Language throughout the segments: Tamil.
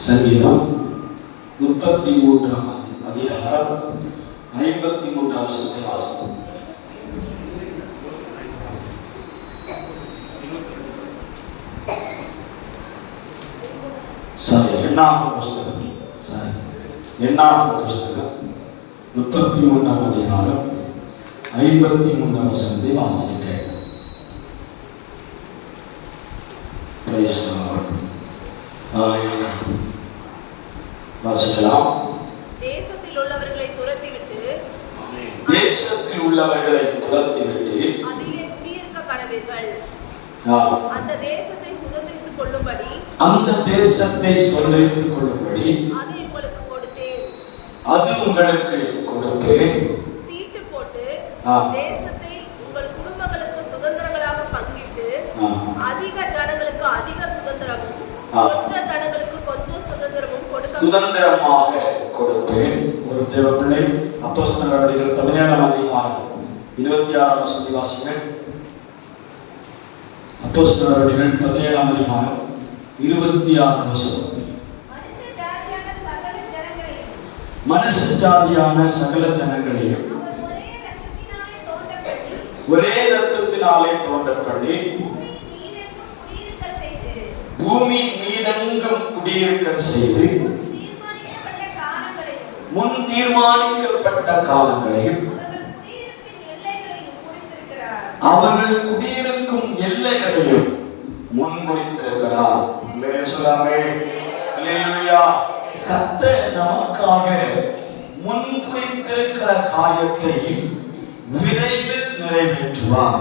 சங்கீதம் 33ஆம் அதிகாரம் 53ஆம் வசனத்தை வாசிப்போம். எண்ணாகம புஸ்தகம் 33ஆம் அதிகாரம் 53ஆம் வசனத்தை வாசிக்க வாசிக்கலாம். தேசத்தில் உள்ளவர்களை துரத்திவிட்டு அதிலே குடியிருக்க கடவீர்கள். அந்த தேசத்தை சுதந்தரித்துக் கொள்ளும்படி அதை உங்களுக்கு கொடுத்தேன். சீட்டு போட்டு தேசத்தை உங்கள் குடும்பங்களுக்கு சுதந்திரங்களாக பங்கிட்டு அதிக ஜனங்களுக்கு அதிக சுதந்திரமும் கொஞ்ச ஜனங்களுக்கு கொஞ்சம் சுதந்திரமும் சுதந்திரமாக கொடுத்தேன். ஒரு தேவ பிள்ளை அப்போஸ்தலர் நடவடிக்கைகள் 17ஆம் அதிகாரம் 26ஆம் வசனத்தை வாசிங்க. அப்போஸ்தலர் நடவடிக்கைகள் 17ஆம் அதிகாரம் 26ஆம் வசனம். மனுஷ ஜாதியான சகல ஜனங்களையும் ஒரே இரத்தத்தினாலே தோன்றப்பள்ளி பூமி மீதெங்கும் குடியிருக்க செய்து முன் தீர்மானிக்கப்பட்ட காலங்களையும் அவர்கள் குடியிருக்கும் எல்லைகளையும் முன் குறித்திருக்கிறார். கர்த்தர் நமக்காக முன் குறித்திருக்கிற காரியத்தை விரைவில் நிறைவேற்றுவார்.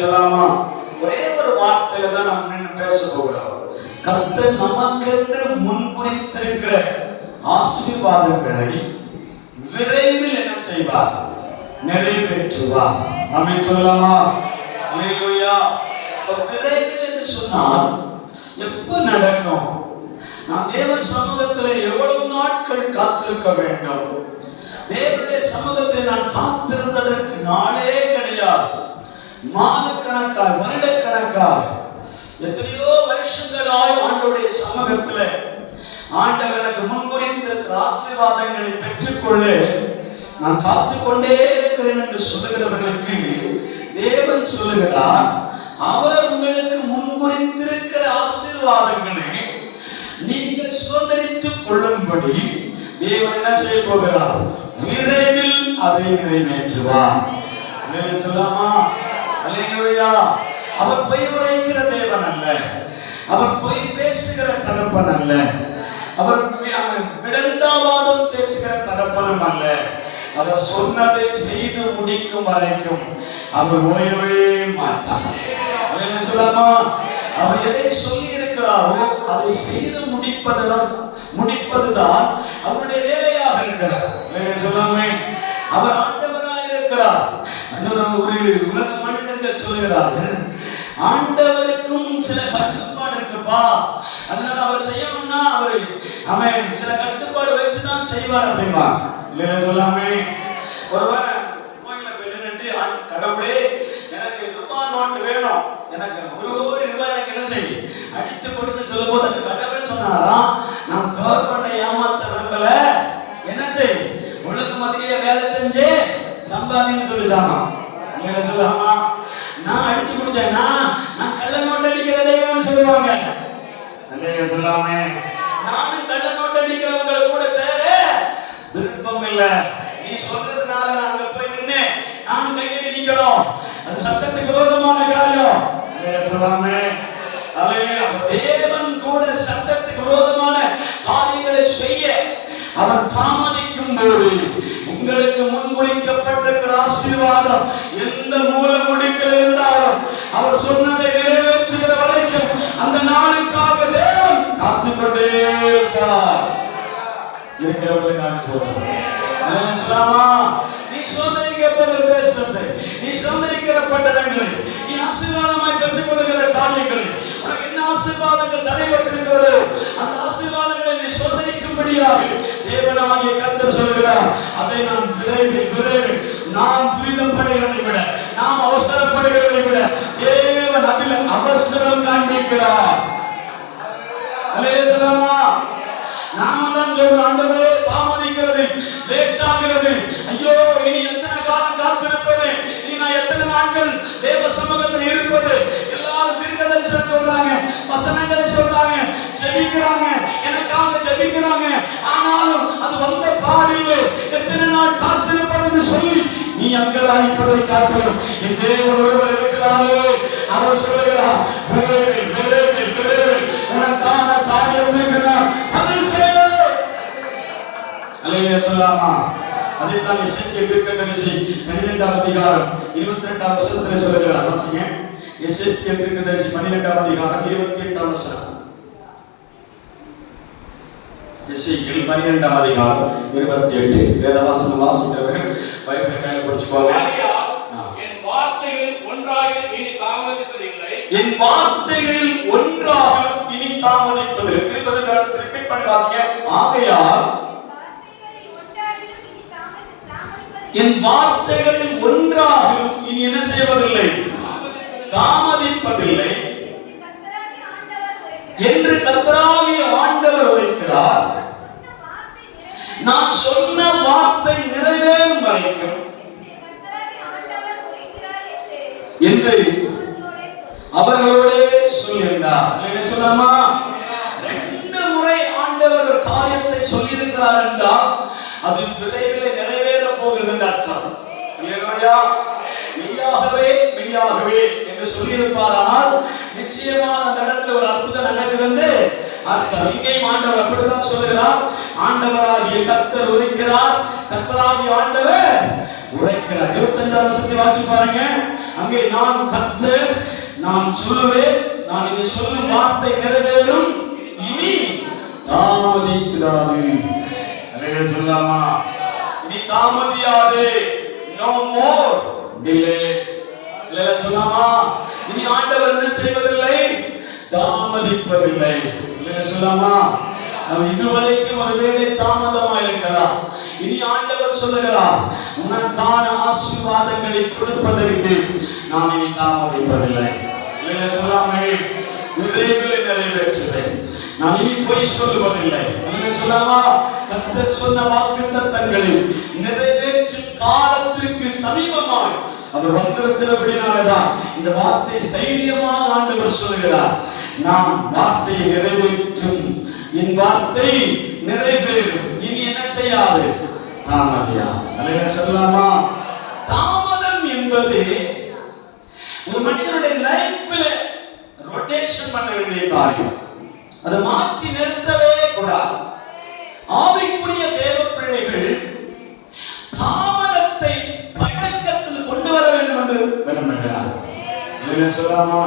சொல்லாமா? ஒரே ஒரு வார்த்தையில தான் நம்ம நின்று பேச போகிறோம். கர்த்தர் நமக்கென்று முன்குறித்திருக்கிற ஆசீர்வாதங்களை விரைவில் என்ன செய்வார்? நிறைவேற்றுவார். ஆமென் சொல்லலாமா? அல்லேலூயா. விரைவில் என்று சொன்னால் எப்ப நடக்கும்? நாம் தேவ சமூகத்திலே எவ்வளவு நாட்கள் காத்திருக்க வேண்டும்? தேவனுடைய சமூகத்தில் நான் காத்திருந்ததற்கு நாளே கிடையாது. மாதக்கணக்காக, வருடக்கணக்காக, எத்தனையோ வருஷங்களாய் ஆண்டவருடைய சமூகத்தில் ஆண்டவர் எனக்கு முன்குறித்திருக்கிற ஆசீர்வாதங்களை பெற்றுக்கொள்ள நான் காத்துக்கொண்டே இருக்கிறேன் என்று சொல்லுகிறவர்களுக்கு தேவன் சொல்லுகிறார், அவர் உங்களுக்கு முன்குறித்திருக்கிற ஆசீர்வாதங்களை நீங்கள் சுதந்திரித்துக் கொள்ளும்படி தேவன் என்ன செய்ய போகிறார்? விரைவில் அதை நிறைவேற்றுவார். சொல்லாமா? அல்லேலூயா. அவர் பொய் உரைக்கிற தேவன் அல்ல. அவர் பொய் பேசுகிற தகப்பன் அல்ல. அவர் விடந்தாவாதம் பேசுகிற தகப்பனும் அல்ல. அவர் சொன்னதை செய்து முடிக்கும் வரைக்கும் அவர் ஓயவே மாட்டார். சொல்லாமா? அவர் எதை சொல்லி இருக்கிறாரோ அதை செய்து முடிப்பதுதான் அவருடைய வேலையாக இருக்கிறார். சொல்லாமே? அவர் ஆண்டவராக இருக்கிறார். ஒரு உலக மனிதர்கள் சொல்கிறார்கள், ஆண்டவருக்கும் சில கட்டுப்பாடு இருக்குப்பா, அதனால அவர் செய்யணும்னா அவன் சில கட்டுப்பாடு வச்சுதான் செய்வார் அப்படின்பா. இல்லையா? சொல்லாமே? ஒருவன் கோயில போயிட்டு கடவுளே எனக்கு ரூபாய் நோட்டு வேணும், எனக்கு 1 கோடி ரூபாய் எனக்கு என்ன செய்ய அடித்து கொடுத்து சொல்லும் போது அந்த கடவுள் சொன்னாராம், நான் கவர்மெண்டை ஏமாத்த விரும்பல, என்ன செய் ஒழுங்கு மாதிரியே வேலை செஞ்சு சம்பாதின்னு சொல்லிட்டாமா. சொல்லாமா? நான் அடிச்சு கொடுத்தேன்னா நான் கள்ள நோட்டு அடிக்கிறதையும் சொல்லுவாங்க. சொல்லாமே? நானும் கள்ள நோட்டு அடிக்கிறவங்க கூட சேர விருப்பம் இல்லை. நீ சொல்றதுனால நாங்க போய் நின்று நான் கையடி நிக்கணும், அது சட்டத்துக்கு விரோதமான காரியம். சொல்லாமே? தேவன் கூட சட்டத்துக்கு விரோதமான காரியங்களை செய்ய அவர் தாமதிக்கும் போது உங்களுக்கு முன்குறிக்கப்பட்டிருக்கிற ஆசீர்வாதம் எந்த மூல முடிக்கில் இருந்தாலும் அவர் சொன்னதை நிறைவேற்றுகிற வரைக்கும் அந்த நாளுக்காக தேவன் காத்துக்கொண்டே இருக்கார். இருக்கிறவர்களுக்காக சொல்றேன். நீ சோதனைக்கப்படுகிற தேசத்தை, நீ சோதனைக்கிற பட்டணங்களை, நீ ஆசீர்வாதமாய் பெற்றுக் கொள்ளுகிற காரியங்களை, உனக்கு என்ன ஆசீர்வாதங்கள் தடைபட்டிருக்கிறதோ அந்த ஆசீர்வாதங்களை நீ சோதனைக்கும்படியாக தேவனாகிய கர்த்தர் சொல்கிறார், அதை நான் விரைவில் நாம் துரிதப்படுகிறதை விட, நாம் அவசரப்படுகிறதை விட தேவன் அதில் அவசரம் காண்பிக்கிறார். நாம தான் சொல்றோம், ஆண்டவரே தாமதிக்கிறது, லேட் ஆகிறது, ஐயோ இனி எத்தனை காலம் காத்திருப்பது, இனி நான் எத்தனை நாட்கள் தேவ சமூகத்தில் இருப்பது. எல்லாரும் தீர்க்கதரிசனம் சொல்றாங்க, வசனங்களை சொல்றாங்க, ஜெபிக்கிறாங்க, எனக்காக ஜெபிக்கிறாங்க. ஆனாலும் அது வந்த பாடில்லை. எத்தனை நாள் காத்திருப்பது சொல்லி நீ அங்கலாய்ப்பதை காட்டிலும் என் தேவன் ஒருவர் இருக்கிறாரே, அவர் சொல்லுகிறார், விரைவில் விரைவில் விரைவில் உனக்கான காரியம் இருக்கிறார், அது செய்ய. அல்லேலூயா சொல்லாமா? அதைத்தான் எசேக்கியேல் தீர்க்கதரிசி 12ஆம் அதிகாரம் 22ஆம் வசனத்திலே சொல்லுகிறார். வாசிங்க. எசேக்கியேல் தீர்க்கதரிசி 12ஆம் அதிகாரம் 28ஆம் வசனம். எசேக்கியேல் 12ஆம் அதிகாரம் 28. வேதவாசனம் வாசிக்கிறவர்கள் பைபிளை கையில் பிடிச்சுக்கோங்க. என் வார்த்தைகளில் ஒன்றாக இனி தாமதிப்பதில்லை. என் வார்த்தைகளில் ஒன்றாக இனி தாமதிப்பதில்லை. திருப்பி பண்ணி வாசிங்க. ஆகையால் என் வார்த்தைகளில் ஒன்றாகும் இனி என்ன செய்வதில்லை, தாமதிப்பதில்லை என்று கர்த்தராகிய ஆண்டவர் உரைக்கிறார். நான் சொன்ன வார்த்தை நிறைவேறும் வரைக்கும் என்று அவர்களோடே சொல்லியிருந்தார். என்ன சொல்லாமா? 2 முறை ஆண்டவர் ஒரு காரியத்தை சொல்லியிருக்கிறார் என்றால் அது விரைவில் நிறைவேற போகிறது என்று அர்த்தம். அல்லேலூயா. மெய்யாகவே மெய்யாகவே என்று சொல்லியிருப்பாரானால் நிச்சயமாக அந்த இடத்துல ஒரு அற்புதம் நடக்குது என்று அர்த்தம். இங்கேயும் ஆண்டவர் அப்படித்தான் சொல்லுகிறார். ஆண்டவராகிய கர்த்தர் உரைக்கிறார், கர்த்தராகிய ஆண்டவர் உரைக்கிறார். 25ஆம் வசனத்தை வாசி பாருங்க. அங்கே நான் கர்த்தர், நான் சொல்லுவேன், நான் இதை சொல்லும் வார்த்தை நிறைவேறும், இனி தாமதிக்கிறாது. அல்லேலூயா சொல்லாமா? இனி தாமதியாதே, no more delay. அல்லேலூயா சொல்லாமா? இனி ஆண்டவர் என்ன செய்வதில்லை, தாமதிப்பதில்லை. அல்லேலூயா சொல்லாமா? இதுவரைக்கும் ஒருவேளை தாமதமாக இருக்கலாம், இனி ஆண்டவர் சொல்லுகிறார், உனக்கான ஆசீர்வாதங்களை கொடுப்பதற்கு நான் இனி தாமதிப்பதில்லை. அல்லேலூயா சொல்லாமே? விரைவில் நிறைவேற்றுவேன், நான் இனி பொய் சொல்லுவதில்லை. அல்லேலூயா சொல்லாமா? கர்த்தர் சொன்ன வாக்குத்தத்தங்களை நிறைவேற்றும் காலத்திற்கு சமீபமாய் அவர் வந்திருக்கிறபடினாலதான் இந்த வார்த்தை தைரியமாக ஆண்டவர் சொல்லுகிறார். நான் வார்த்தையை நிறைவேற்றும், என் வார்த்தை நிறைவேறும், இனி என்ன செய்யாது, தாமதியாது. அல்லேலூயா சொல்லாமா? தாமதம் என்பது ஒரு மனிதனுடைய லைஃப்ல ரொட்டேஷன் பண்ண வேண்டிய காரியம். அதை மாற்றி நிறுத்தவே கூடாது. ஆவிக்குரிய தேவ பிள்ளைகள் தாமதத்தை பழக்கத்தில் கொண்டு வர வேண்டும் என்று விரும்புகிறார். அல்லேலூயா சொல்லாமா?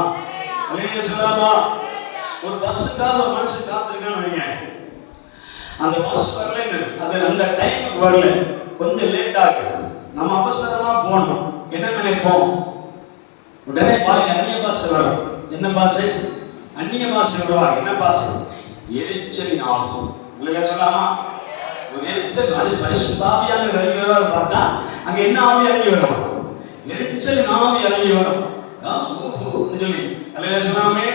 அல்லேலூயா சொல்லாமா? ஒரு பஸ்ஸுக்காக ஒரு மனுஷன் காத்திருக்கான்னு வைங்க, அந்த பஸ் வரலன்னு, அது அந்த டைமுக்கு வரல, கொஞ்சம் லேட் ஆகும், நம்ம அவசரமா போகணும், என்ன நினைப்போம், உடனே பாருங்க அந்நிய பாஷை வரும். என்ன பாஷை? அந்நிய பாஷை வருவாங்க. என்ன பாஷை? எரிச்சலின் ஆகும். இல்லையா சொல்லாமா? ஒரு எரிச்சல் பரிசுத்தாவியான இறங்கி பார்த்தா அங்க என்ன ஆவி இறங்கி வரும்? எரிச்சலின் ஆவி இறங்கி வரும் சொல்லி. அல்லேலூயா சொல்லாமே?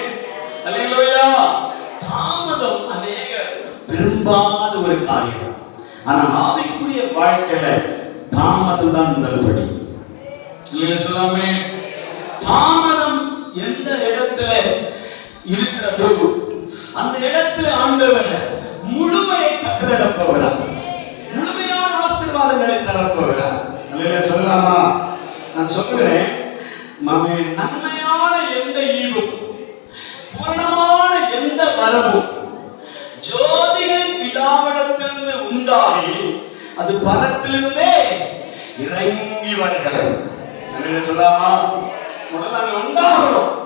அல்லேலூயா. தாமதம் அநேக விரும்பாத ஒரு காரியம். ஆனா ஆவிக்குரிய வாழ்க்கையில தாமதம் தான் முதல் படி. இல்லையா சொல்லாமே? தாமதம் எந்த இடத்துல இருக்கிறதோ அந்த இடத்துல ஆண்டவர் முழுமையை கட்டளப்பவரார், முழுமையான ஆசீர்வாதங்களை தரப்பவரார். அல்லேலூயா சொல்லலாமா? நான் சொல்லுகிறேன், நன்மையான எந்த ஈவும், பூரணமான எந்த வரவும் ஜோதியின் பிதாவிடத்திலிருந்து உண்டாகி அது பரத்திலிருந்தே இறங்கி வருகிறது. அல்லேலூயா சொல்லலாமா? முதல்ல அங்க உண்டாகணும்,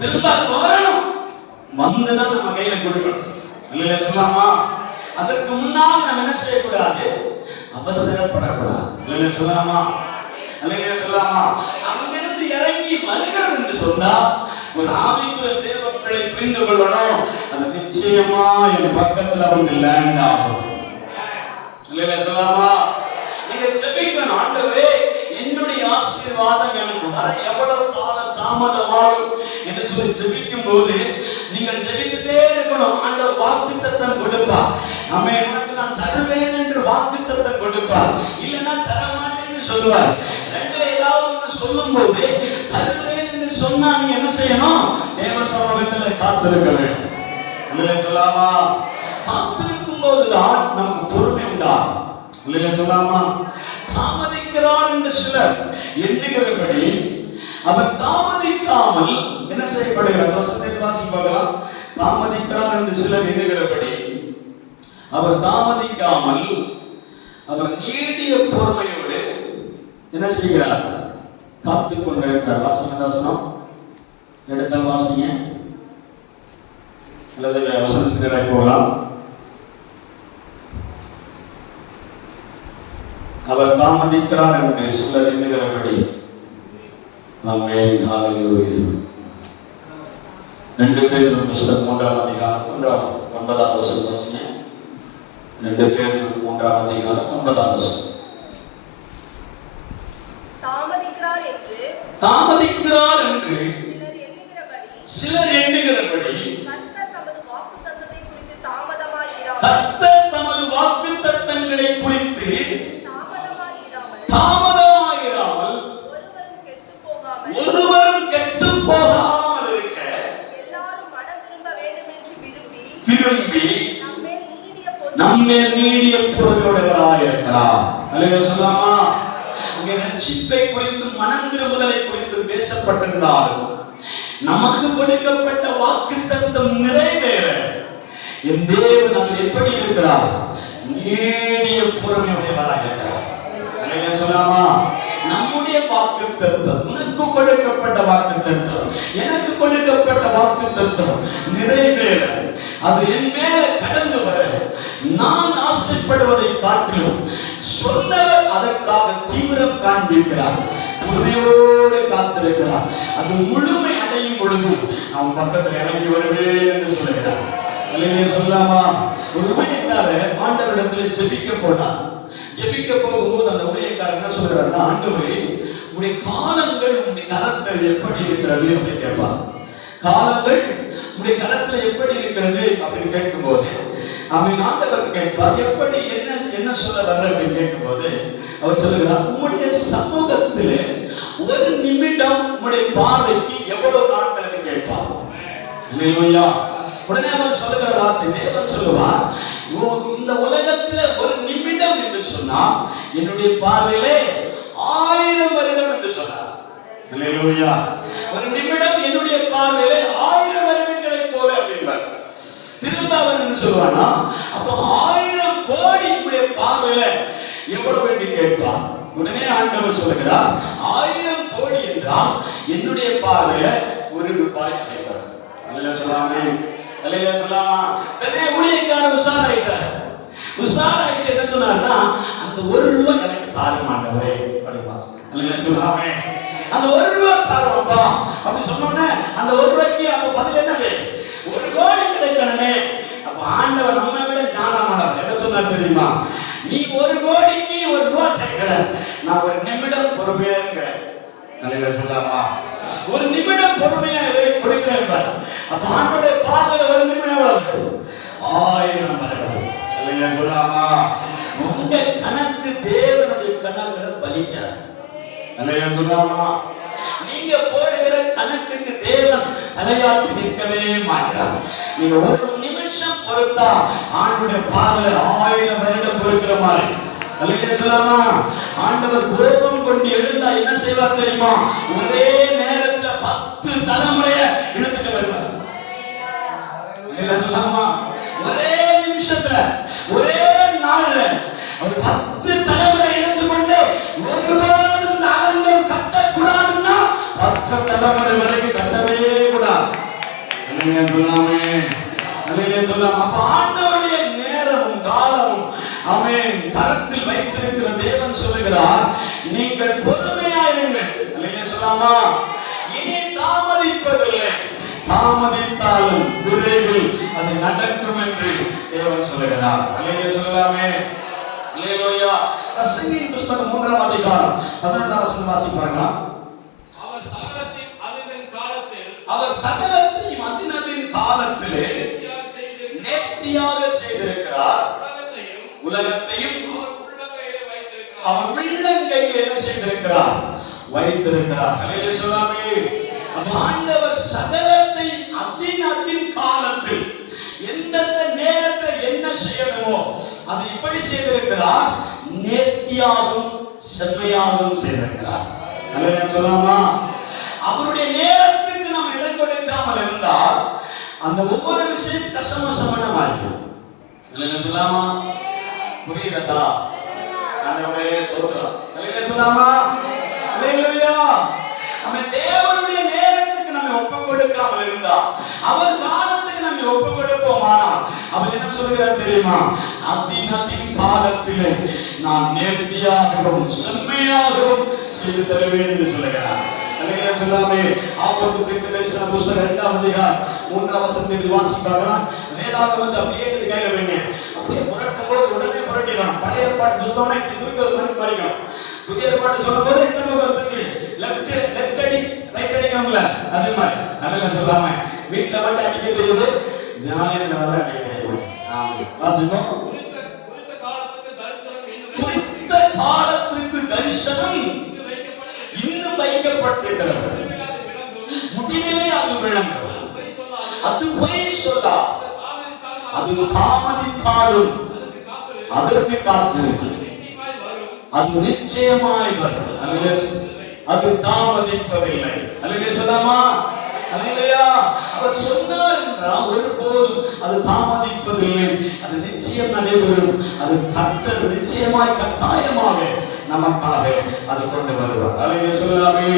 திரும்ப வரணும், வந்துதான் நம்ம கையில கொடுக்கணும். அல்லேலூயா சொல்லலாமா? அதற்கு முன்னால் நம்ம என்ன செய்யக்கூடாது, அவசரப்படக்கூடாது. அல்லேலூயா சொல்லலாமா? அல்லேலூயா சொல்லலாமா? அங்கிருந்து இறங்கி வருகிறது என்று சொன்னா ஒரு ஆவிக்குரிய தேவ பிள்ளை புரிந்து கொள்ளணும், அது நிச்சயமா என் பக்கத்துல வந்து லேண்ட் ஆகும். அல்லேலூயா சொல்லலாமா? நீங்க ஜெபிக்கணும், ஆண்டவரே என்னுடைய ஆசீர்வாதம் எனக்கு வர எவ்வளவு கால தாமதமாகும், என்று சொல்லி ஜெபிக்கும் போது நீங்கள் ஜெபித்துட்டே இருக்கணும். ஆண்டவர் வாக்குத்தத்தம் கொடுப்பார். ஆமென். உனக்கு நான் தருவேன் என்று வாக்குத்தத்தம் கொடுப்பார். இல்லைன்னா தரமாட்டேன்னு சொல்லுவார். ரெண்டுல ஏதாவது ஒன்று சொல்லும் போது தருவேன் என்று சொன்னா நீங்க என்ன செய்யணும்? தேவ சமூகத்தில் காத்திருக்க வேண்டும். இல்லையா சொல்லாமா? காத்திருக்கும் போதுதான் நமக்கு பொறுமை உண்டாகும். இல்லையா சொல்லாமா? தாமதிக்கிறார் என்று சிலர் எண்ணுகிறபடி அவர் தாமதிக்காமல் என்ன செய்யப்படுகிறார்? வசனத்தை வாசி பார்க்கலாம். தாமதிக்கிறார் என்று சிலர் எண்ணுகிறபடி அவர் தாமதிக்காமல் அவர் நீடிய பொறுமையோடு என்ன செய்கிறார்? காத்துக் கொண்டிருக்கிறார். வாசனம் எடுத்தால் வாசிங்க, அல்லது வசனத்திற்கு போகலாம். அவர் தாமதிக்கிறார் என்று சிலர் எண்ணுகிறபடி. ஆமென். ஹல்லேலூயா. 2 பேதுரு புத்தகம் 3ஆம் அதிகாரம் 9ஆம் வசனம் வாசிங்க. 2 பேதுரு 3ஆம் அதிகாரம் 9ஆம் வசனம். தாமதிக்கிறார் என்று சிலர் எண்ணுகிறபடி கர்த்தர் தமது வாக்குத்தத்தங்களை குறித்து தாமதமாயிராமல் ஒருவரும் கெட்டுப் போகாமல் இருக்க விரும்பி நம்மேல் நீடிய பொறுமையுடையவராய் இருக்கிறார். அல்லேலூயா சொல்லாமா? அங்கே ரட்சிப்பை குறித்து மனம் திரும்புதலை குறித்து பேசப்பட்டிருந்தாலும் நமக்கு கொடுக்கப்பட்ட வாக்குத்தத்தம் நிறைவேற என் தேவன் அவர் எப்படி இருக்கிறார்? நீடிய பொறுமையுடையவராய் இருக்கிறார். அல்லேலூயா சொல்லாமா? நம்முடைய வாக்குத்தத்தம், உனக்கு கொடுக்கப்பட்ட வாக்குத்தத்தம், எனக்கு கொடுக்கப்பட்ட வாக்குத்தத்தம் நிறைவேற அது என் மேல கடந்து வர நான் ஆசைப்படுவதை காட்டிலும் சொன்னவர் அதற்காக தீவிரம் காண்பிக்கிறார். பொறுமையோடு காத்திருக்கிறார். அது முழுமை அடையும் பொழுது அவன் பக்கத்தில் இறங்கி வருவேன் என்று சொல்லுகிறார். அல்லேலூயா சொல்லாமா? ஒரு ஊழியக்காரர் ஆண்டவரிடத்தில் ஜெபிக்க போனார். ஜெபிக்க போகும்போது அந்த ஊழியக்காரர் என்ன சொல்றாருன்னா, ஆண்டவரே உடைய காலங்கள் உடைய கரத்தில் எப்படி இருக்கிறது அப்படின்னு கேட்பார். காலங்கள் உடைய கரத்தில் எப்படி இருக்கிறது அப்படின்னு கேட்கும்போது அவன் ஆண்டவர் கேட்பார், எப்படி என்ன சொல்ல வர்ற அப்படின்னு கேட்கும்போது அவர் சொல்லுகிறார், உம்முடைய சமூகத்திலே ஒரு நிமிடம் உம்முடைய பார்வைக்கு எவ்வளவு நாட்கள் என்று கேட்பார். அல்லேலூயா. உடனே அவன் சொல்லுகிற வார்த்தை, தேவன் சொல்லுவார், இந்த உலகத்துல ஒரு நிமிடம் என்று சொன்னா என்னுடைய பார்வையிலே 1000 வருடம் என்று சொன்னார். அல்லேலூயா. ஒரு நிமிடம் என்னுடைய பார்வையிலே 1000 வருடங்களை போல அப்படின்றார். திரும்ப அவன் என்ன சொல்லுவானா, அப்ப 1000 கோடி உடைய பார்வையில எவ்வளவு என்று கேட்பான். உடனே ஆண்டவர் சொல்லுகிறார், 1000 கோடி என்றால் என்னுடைய பார்வையில 1 ரூபாய் கேட்பார். அல்லேலூயா சொல்லாமே? அல்லேலூயா சொல்லாமா? உடனே ஊழியக்காரர் உஷாராயிட்டார். உஷாராயிட்டு என்ன சொன்னார்னா, அந்த 1 ரூபாய் எனக்கு தாரும் ஆண்டவரே அப்படிப்பா. அல்லேலூயா சொல்லாமே? அந்த 1 ரூபாய் தாருவாப்பா அப்படி சொன்னோன்னே அந்த 1 ரூபாய்க்கு அப்ப பதில் என்னது? 1 கோடி கிடைக்கணுமே. அப்ப ஆண்டவர் நம்மை விட ஞானமானவர். என்ன சொன்னார் தெரியுமா? நீ 1 கோடிக்கு 1 ரூபாய் கேட்கல, நான் 1 நிமிடம் பொறுமையா இருக்கிறேன். அல்லேலூயா சொல்லாமா? 1 நிமிடம் பொறுமையா கொடுக்கிறேன். அப்ப ஆண்டவருடைய பார்வையில 1 நிமிடம் எவ்வளவு? 1000 வருடம். அல்லேலூயா சொல்லாமா? உங்க கணக்கு தேவனுடைய கணக்குல பலிக்காது. அல்லேலூயா சொல்லாமா? நீங்க போடுகிற கணக்குக்கு தேவன் தலையாட்டி நிற்கவே மாட்டார். நீங்க 1 நிமிஷம் பொறுத்தா ஆண்டவருடைய பார்வையில 1000 வருடம் பொறுக்கிற மாதிரி. அல்லேலூயா சொல்லாமா? ஆண்டவர் கோபம் கொண்டு எழுந்தா என்ன செய்வார் தெரியுமா? ஒரே நேரத்துல 10 தலைமுறையை இழுத்துட்டு வருவார். அல்லேலூயா சொல்லாமா? ஒரே நிமிஷத்துல ஒரே நாள்ல அவர் 10 தலைமுறை இழுத்துக்கொண்டு ஒருபோதும் இந்த அலங்கம் கட்டக்கூடாதுன்னா 10 தலைமுறை வரைக்கும் கட்டவே கூடாது. அல்லேலூயா சொல்லாமே? அல்லேலூயா சொல்லாமா? அப்ப ஆண்டவருடைய நேரமும் காலமும் ஆமென் கரத்தில் வைத்திருக்கிற தேவன் சொல்லுகிறார், நீங்கள் பொறுமையாயிருங்கள். அல்லேலூயா சொல்லாமா? இனி தாமதிப்பதில்லை, தாமதித்தாலும் விரைவில் அது நடக்கும் என்று தேவன் சொல்லுகிறார். அல்லேலூயா சொல்லாமே? அல்லேலூயா. சங்கீத புத்தகம் 3ஆம் அதிகாரம் 11ஆம் வசனம் வாசிப்பார்களா? அவர் சகலத்தின் அதின் காலத்தில் அவர் சகலத்தையும் அதினதின் காலத்திலே நேர்த்தியாக செய்திருக்கிறார். உலகத்தையும் அவர் உள்ளங்கையில் என்ன செய்திருக்கிறார்? வைத்திருக்கிறார். ஹல்லேலூயா சொல்லாமே. ஆண்டவர் சகலத்தை அதின் காலத்தில் எந்தெந்த நேரத்தில் என்ன செய்யணுமோ அது இப்படி செய்திருக்கிறார். நேர்த்தியாகவும் செம்மையாகவும் செய்திருக்கிறார். ஹல்லேலூயா சொல்லாமா. அவருடைய நேரத்திற்கு நாம் இடம் கொடுக்காமல் இருந்தால் அந்த ஒவ்வொரு விஷயம் கசமசமனமாகும். ஹல்லேலூயா சொல்லாமா. புரியுதா? ஆண்டவரே ஸ்தோத்திரம். ஹல்லேலூயா சொல்லாமா. ஹல்லேலூயா. நம்ம தேவனுடைய நேரத்துக்கு நம்ம ஒப்பு கொடுக்காமல் இருந்தா, அவர் காலத்துக்கு நம்ம ஒப்பு கொடுப்போமானால், அவர் என்ன சொல்கிறார் தெரியுமா? அதின் காலத்திலே நான் நேர்த்தியாகவும் செம்மையாகவும் செய்து தருவேன் என்று சொல்லுகிறார். ஹல்லேலூயா சொல்லாமே. ஆபத்து தீர்க்கதரிசன புத்தகம் 2ஆம் அதிகாரம் 3ஆம் வசனத்தில் வாசிப்பாங்கன்னா, வேதாகமத்தை அப்படியே எடுத்து கையில வைங்க. அப்படியே புரட்டும் போது உடனே புரட்டிடணும். பழைய ஏற்பாட்டு புத்தகம் இப்படி தூக்கல் மாதிரி படிக்கணும். புதிய ஏற்பாட்டு சொல்லும் போது இந்த பக்கம் தூக்கி லெஃப்ட் அடி ரைட் அடிக்கணும்ல, அதே மாதிரி. ஹல்லேலூயா சொல்லாம வீட்டுல மட்டும் அடிக்க தெரியுது, ஞானத்துல வந்து அடிக்க தெரியுது. வாசிப்போம். குறித்த காலத்திற்கு தரிசனம் இன்னும் வைக்கப்பட்டிருக்கிறது. முடிவிலே அது விளங்கும். அது பொய் சொல்லா. அது தாமதித்தாலும் அதற்கு காத்து அது நிச்சயமாய் வரும். அது தாமதிப்பதில்லை. ஹல்லேலூயா சொல்லாமா. ஹல்லேலூயா. அவர் சொன்னார் என்றால் ஒருபோதும் அது தாமதிப்பதில்லை. அது நிச்சயம் நடைபெறும். அது கர்த்தர் நிச்சயமாய் கட்டாயமாக நமக்காக அது கொண்டு வருவார். ஹல்லேலூயா சொல்லாமே.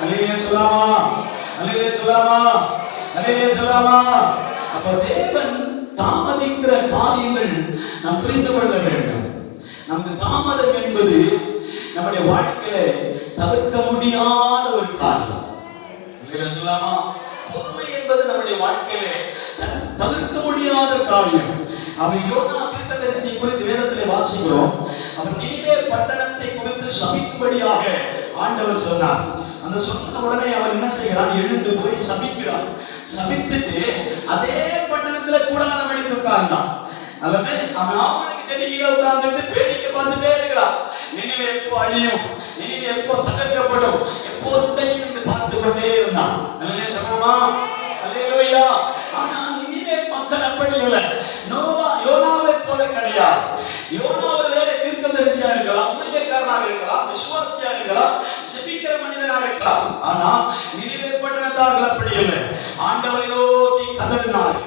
ஹல்லேலூயா சொல்லாமா. ஹல்லேலூயா சொல்லாமா. ஹல்லேலூயா சொல்லாமா. அப்ப தேவன் தாமதிக்கிற காரியங்கள் நாம் புரிந்து கொள்ள வேண்டும். நமக்கு தாமதம் என்பது நம்முடைய வாழ்க்கையில தவிர்க்க முடியாத ஒரு காரியம். சொல்லாமா. பொறுமை என்பது நம்முடைய வாழ்க்கையில தவிர்க்க முடியாத காரியம். அவன் யோனா தீர்க்கதரிசியை குறித்து வேதத்திலே வாசிக்கிறோம். அவன் நினிவே பட்டணத்தை குறித்து சபிக்கும்படியாக ஆண்டவர் சொன்னார். அந்த சொன்ன உடனே அவன் என்ன செய்கிறான்? எழுந்து போய் சபிக்கிறான். சபித்துட்டு அதே பட்டணத்துல கூடாரம் அடித்து உட்கார்ந்தான். அல்லது அவன் ஆவணக்கு தெடிக்கீழ உட்கார்ந்துட்டு வேடிக்கை பார்த்துட்டே இருக்கிறான். நினிவே எப்போ அழியும், நினிவே எப்போ தகர்க்கப்படும், எப்போ உடையும் என்று பார்த்து கொண்டே இருந்தான். ஹல்லேலூயா சொல்லாமா. ஹல்லேலூயா. ஆனா நினிவே மக்கள் அப்படி இல்லை. யோனாவை போல கிடையாது. யோனா ஒருவேளை தீர்க்கதரிசியா இருக்கலாம், ஊழியக்காரனாக இருக்கலாம், விசுவாசியா இருக்கலாம், ஜெபிக்கிற மனிதனாக இருக்கலாம். ஆனா நினிவே பட்டணத்தார்கள் அப்படி இல்லை. ஆண்டவரை நோக்கி கதறினார்.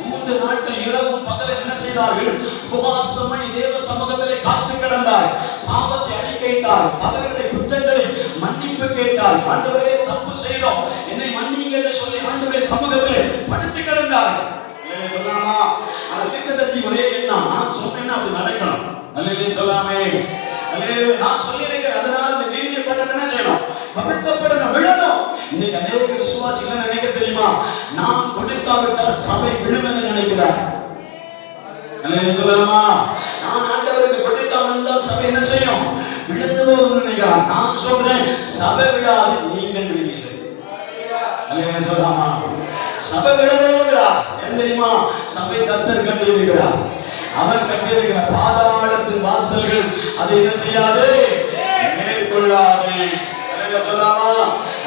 3 நாட்கள் இரவும் பகலும் என்ன செய்தார்கள்? உபவாசம் பண்ணி தேவ சமூகத்திலே காத்து கிடந்தார். பாவத்தை அறிக்கையிட்டார். தவறுகளை குற்றங்களை மன்னிப்பு கேட்டார். ஆண்டவரே தப்பு செய்தோம், என்னை மன்னிங்க என்று சொல்லி ஆண்டவரே சமூகத்திலே படுத்து கிடந்தார். சொல்லாமா. ஆனா தீர்க்கதரிசி ஒரே எண்ணம், நான் சொன்னேன்னா அப்படி நடக்கணும். ஹல்லேலூயா சொல்லாமே. ஹல்லேலூயா. நான் சொல்லியிருக்கிறேன், அதனால அந்த நீதியை பட்டணம் என்ன செய்யணும்? கவிழ்க்கப்படணும், விழணும். இன்னைக்கு அநேக விசுவாசிகள் நினைக்க தெரியுமா? நாம் கொடுக்காவிட்டால் சபை விழும் என்று நினைக்கிறார். ஹல்லேலூயா சொல்லாமா. நான் ஆண்டவருக்கு கொடுக்காம இருந்தால் சபை என்ன செய்யும்? விழுந்து போகும் நினைக்கிறான். நான் சொல்றேன், சபை விழாது, நீங்கள் விழுவீர்கள். ஹல்லேலூயா சொல்லாமா. சபை விழவேகிறார். ஏன் தெரியுமா? சபை கர்த்தர் கட்டி இருக்கிறார். அவர் கட்டியிருக்கிற பாதாளத்தின் வாசல்கள் அதை என்ன செய்யாது? மேற்கொள்ளாது. சொல்லாமா.